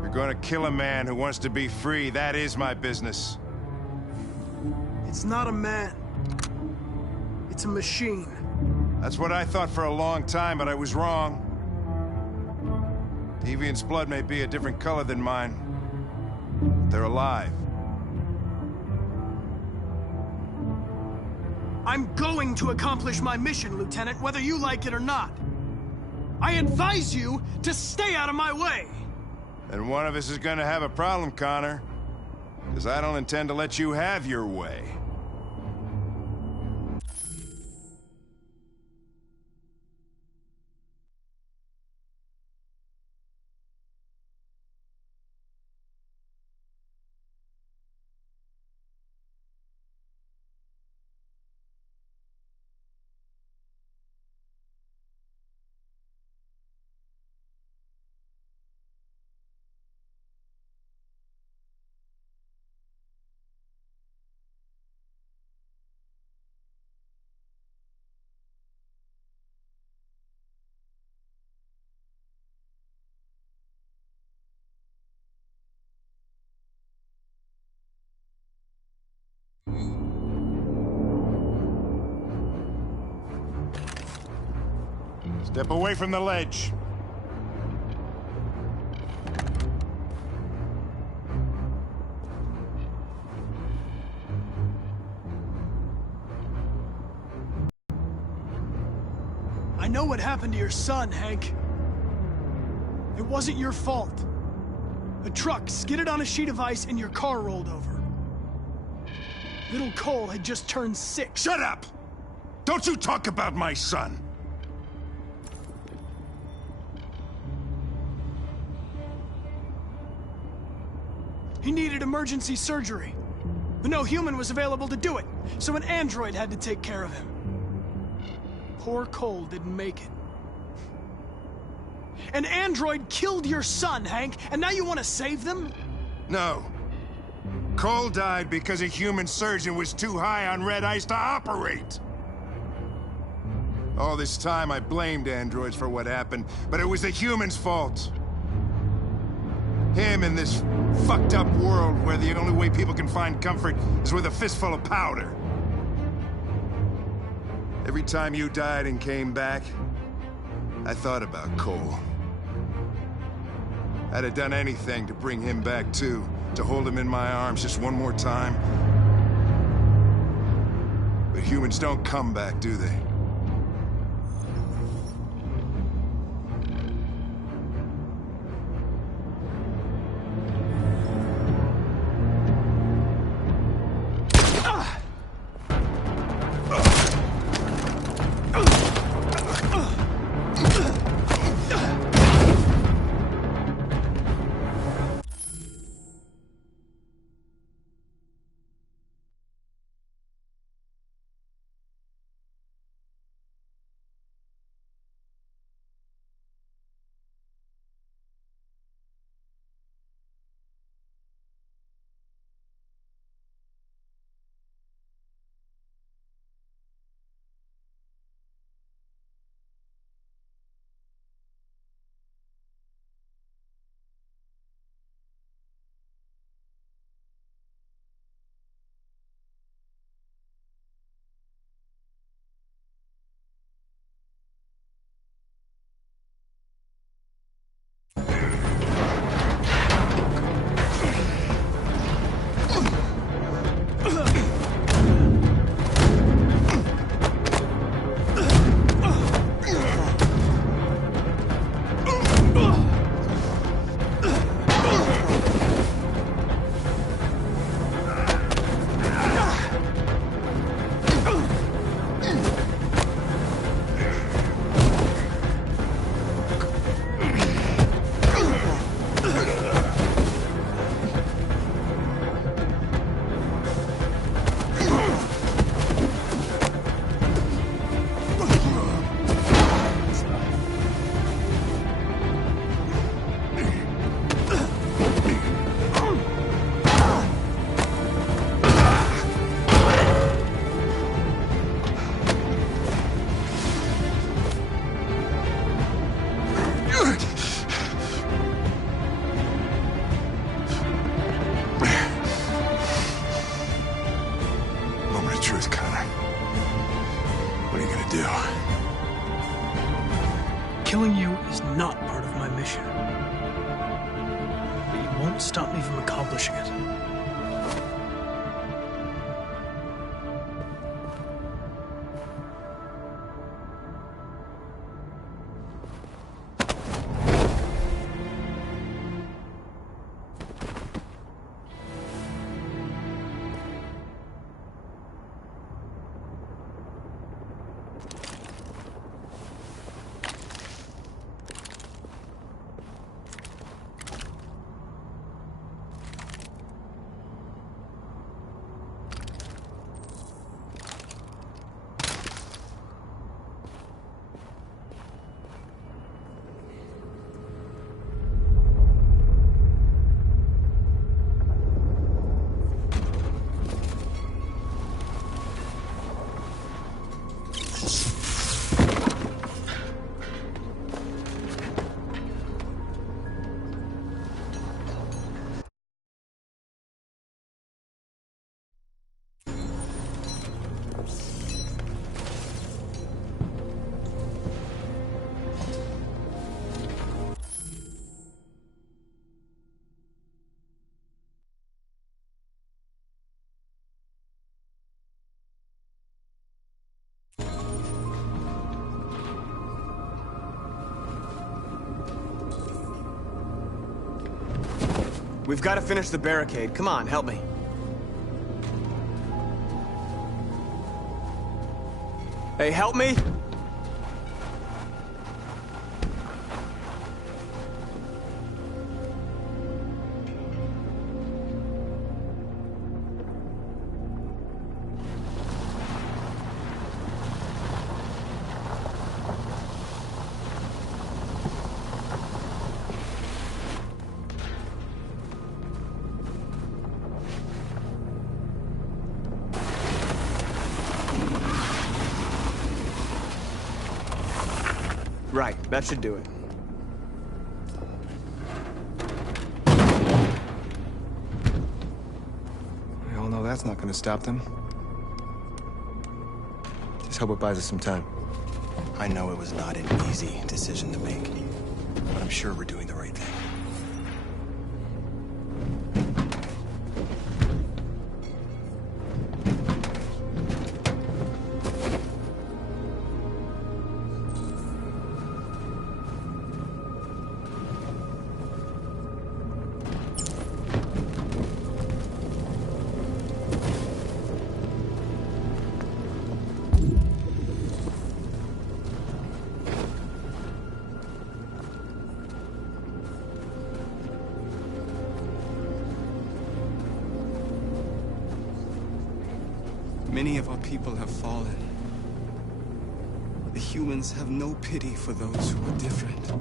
You're gonna kill a man who wants to be free. That is my business. It's not a man. It's a machine. That's what I thought for a long time, but I was wrong. Deviant's blood may be a different color than mine. But they're alive. I'm going to accomplish my mission, Lieutenant, whether you like it or not. I advise you to stay out of my way! And one of us is gonna have a problem, Connor. Because I don't intend to let you have your way. Step away from the ledge. I know what happened to your son, Hank. It wasn't your fault. A truck skidded on a sheet of ice and your car rolled over. Little Cole had just turned 6. Shut up! Don't you talk about my son! He needed emergency surgery, but no human was available to do it, so an android had to take care of him. Poor Cole didn't make it. An android killed your son, Hank, and now you want to save them? No. Cole died because a human surgeon was too high on red ice to operate. All this time I blamed androids for what happened, but it was the humans' fault. Him in this fucked up world where the only way people can find comfort is with a fistful of powder. Every time you died and came back, I thought about Cole. I'd have done anything to bring him back too, to hold him in my arms just one more time. But humans don't come back, do they? Killing you is not part of my mission. But you won't stop me from accomplishing it. We've got to finish the barricade. Come on, help me. Hey, help me! Right, that should do it. We all know that's not gonna stop them. Just hope it buys us some time. I know it was not an easy decision to make, but I'm sure we're doing the right thing. Many of our people have fallen. The humans have no pity for those who are different.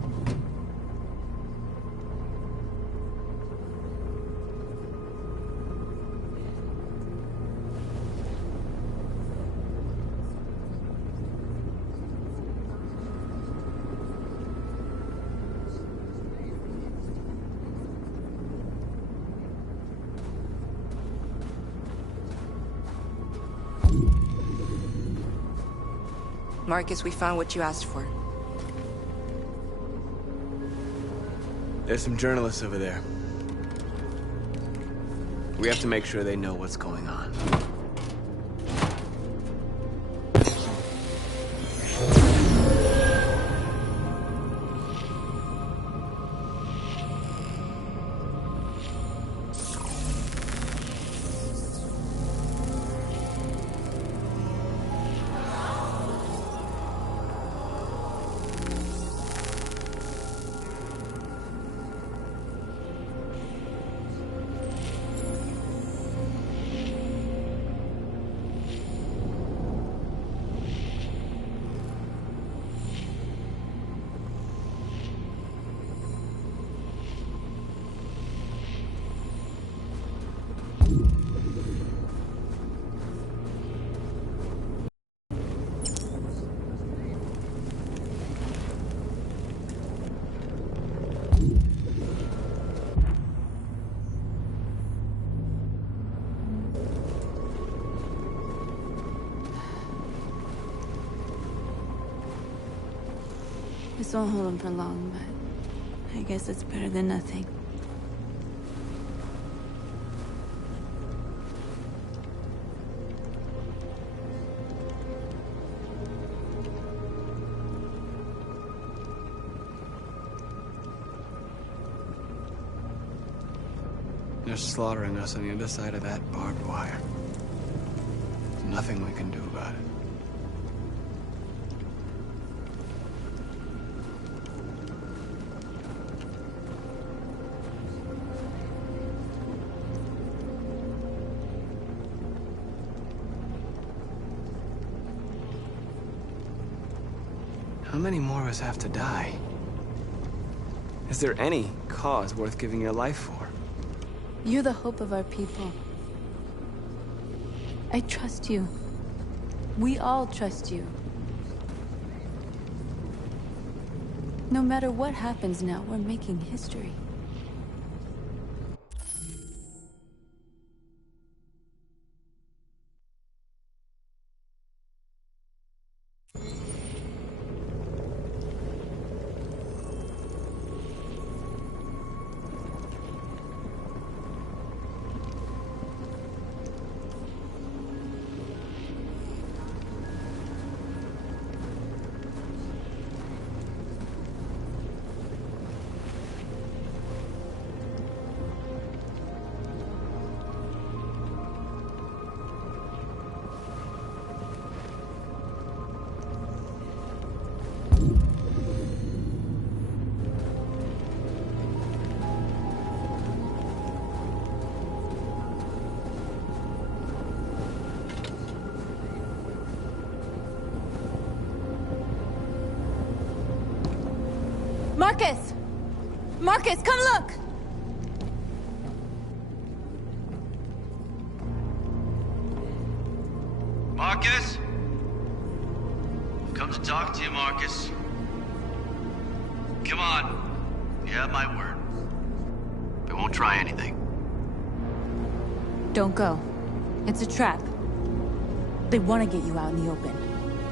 Marcus, we found what you asked for. There's some journalists over there. We have to make sure they know what's going on. This won't hold him for long, but I guess it's better than nothing. They're slaughtering us on the other side of that barbed wire. There's nothing we can do about it. How many more of us have to die? Is there any cause worth giving your life for? You're the hope of our people. I trust you. We all trust you. No matter what happens now, we're making history. Marcus! Marcus, come look! Marcus? Come to talk to you, Marcus. Come on. You have my word. I won't try anything. Don't go. It's a trap. They want to get you out in the open.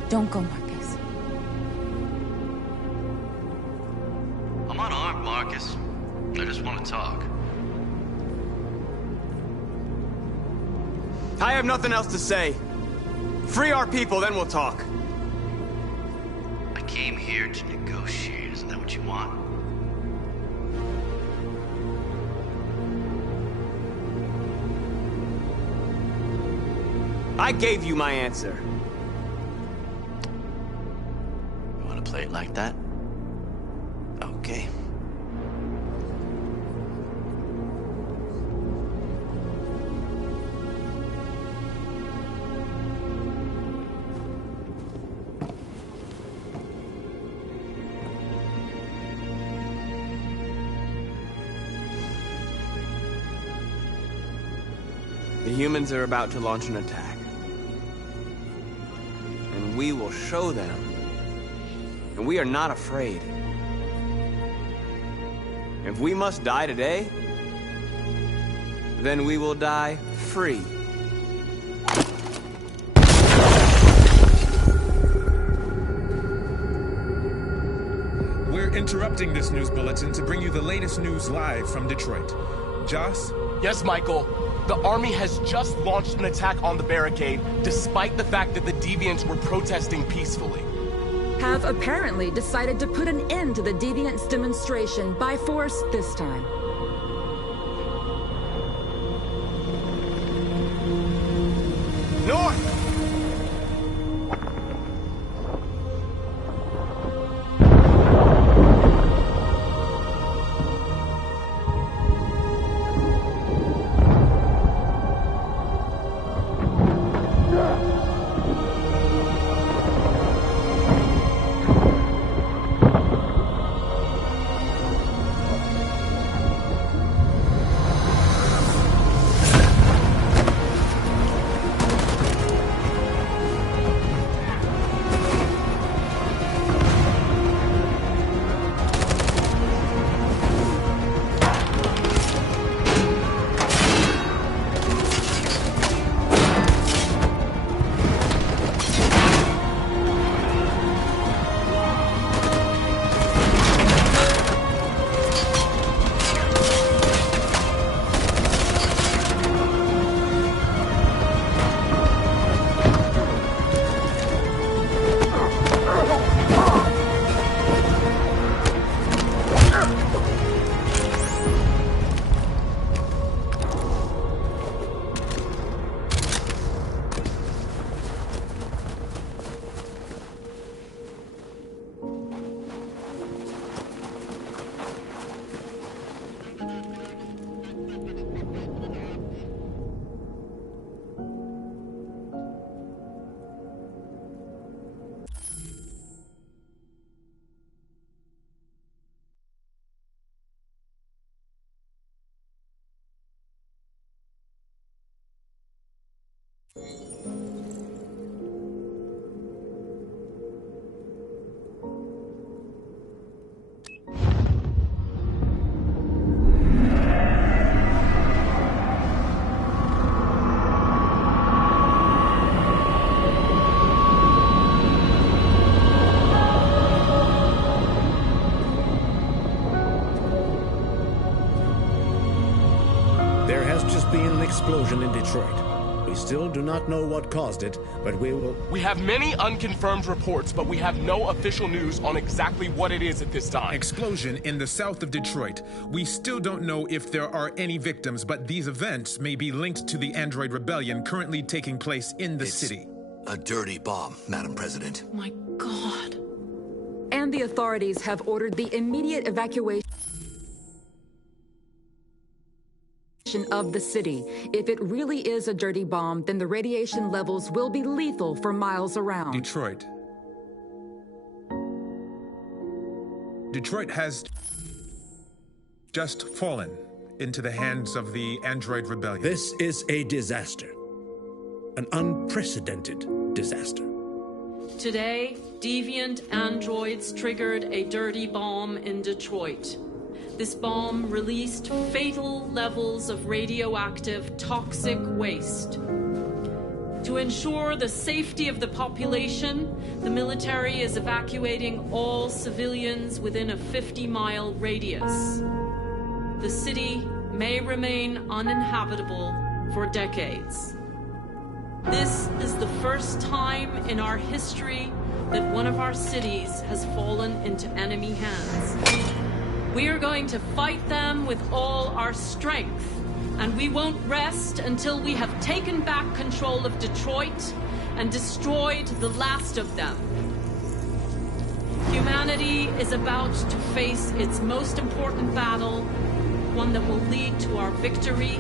Don't go, Marcus. I'm unarmed, Marcus. I just want to talk. I have nothing else to say. Free our people, then we'll talk. I came here to negotiate. Isn't that what you want? I gave you my answer. You want to play it like that? Okay. The humans are about to launch an attack. And we will show them. And we are not afraid. If we must die today, then we will die free. We're interrupting this news bulletin to bring you the latest news live from Detroit. Joss? Yes, Michael. The army has just launched an attack on the barricade, despite the fact that the Deviants were protesting peacefully. Have apparently decided to put an end to the Deviants' demonstration by force this time. North! There has just been an explosion in Detroit. We still do not know what caused it, but we will... We have many unconfirmed reports, but we have no official news on exactly what it is at this time. Explosion in the south of Detroit. We still don't know if there are any victims, but these events may be linked to the Android rebellion currently taking place in the city. A dirty bomb, Madam President. My God. And the authorities have ordered the immediate evacuation of the city. If it really is a dirty bomb, then the radiation levels will be lethal for miles around. Detroit. Detroit has just fallen into the hands of the Android Rebellion. This is a disaster. An unprecedented disaster. Today, deviant androids triggered a dirty bomb in Detroit. This bomb released fatal levels of radioactive toxic waste. To ensure the safety of the population, the military is evacuating all civilians within a 50-mile radius. The city may remain uninhabitable for decades. This is the first time in our history that one of our cities has fallen into enemy hands. We are going to fight them with all our strength, and we won't rest until we have taken back control of Detroit and destroyed the last of them. Humanity is about to face its most important battle, one that will lead to our victory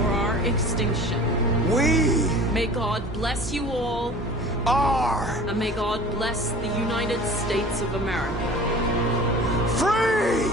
or our extinction. May God bless you all. And may God bless the United States of America. Free!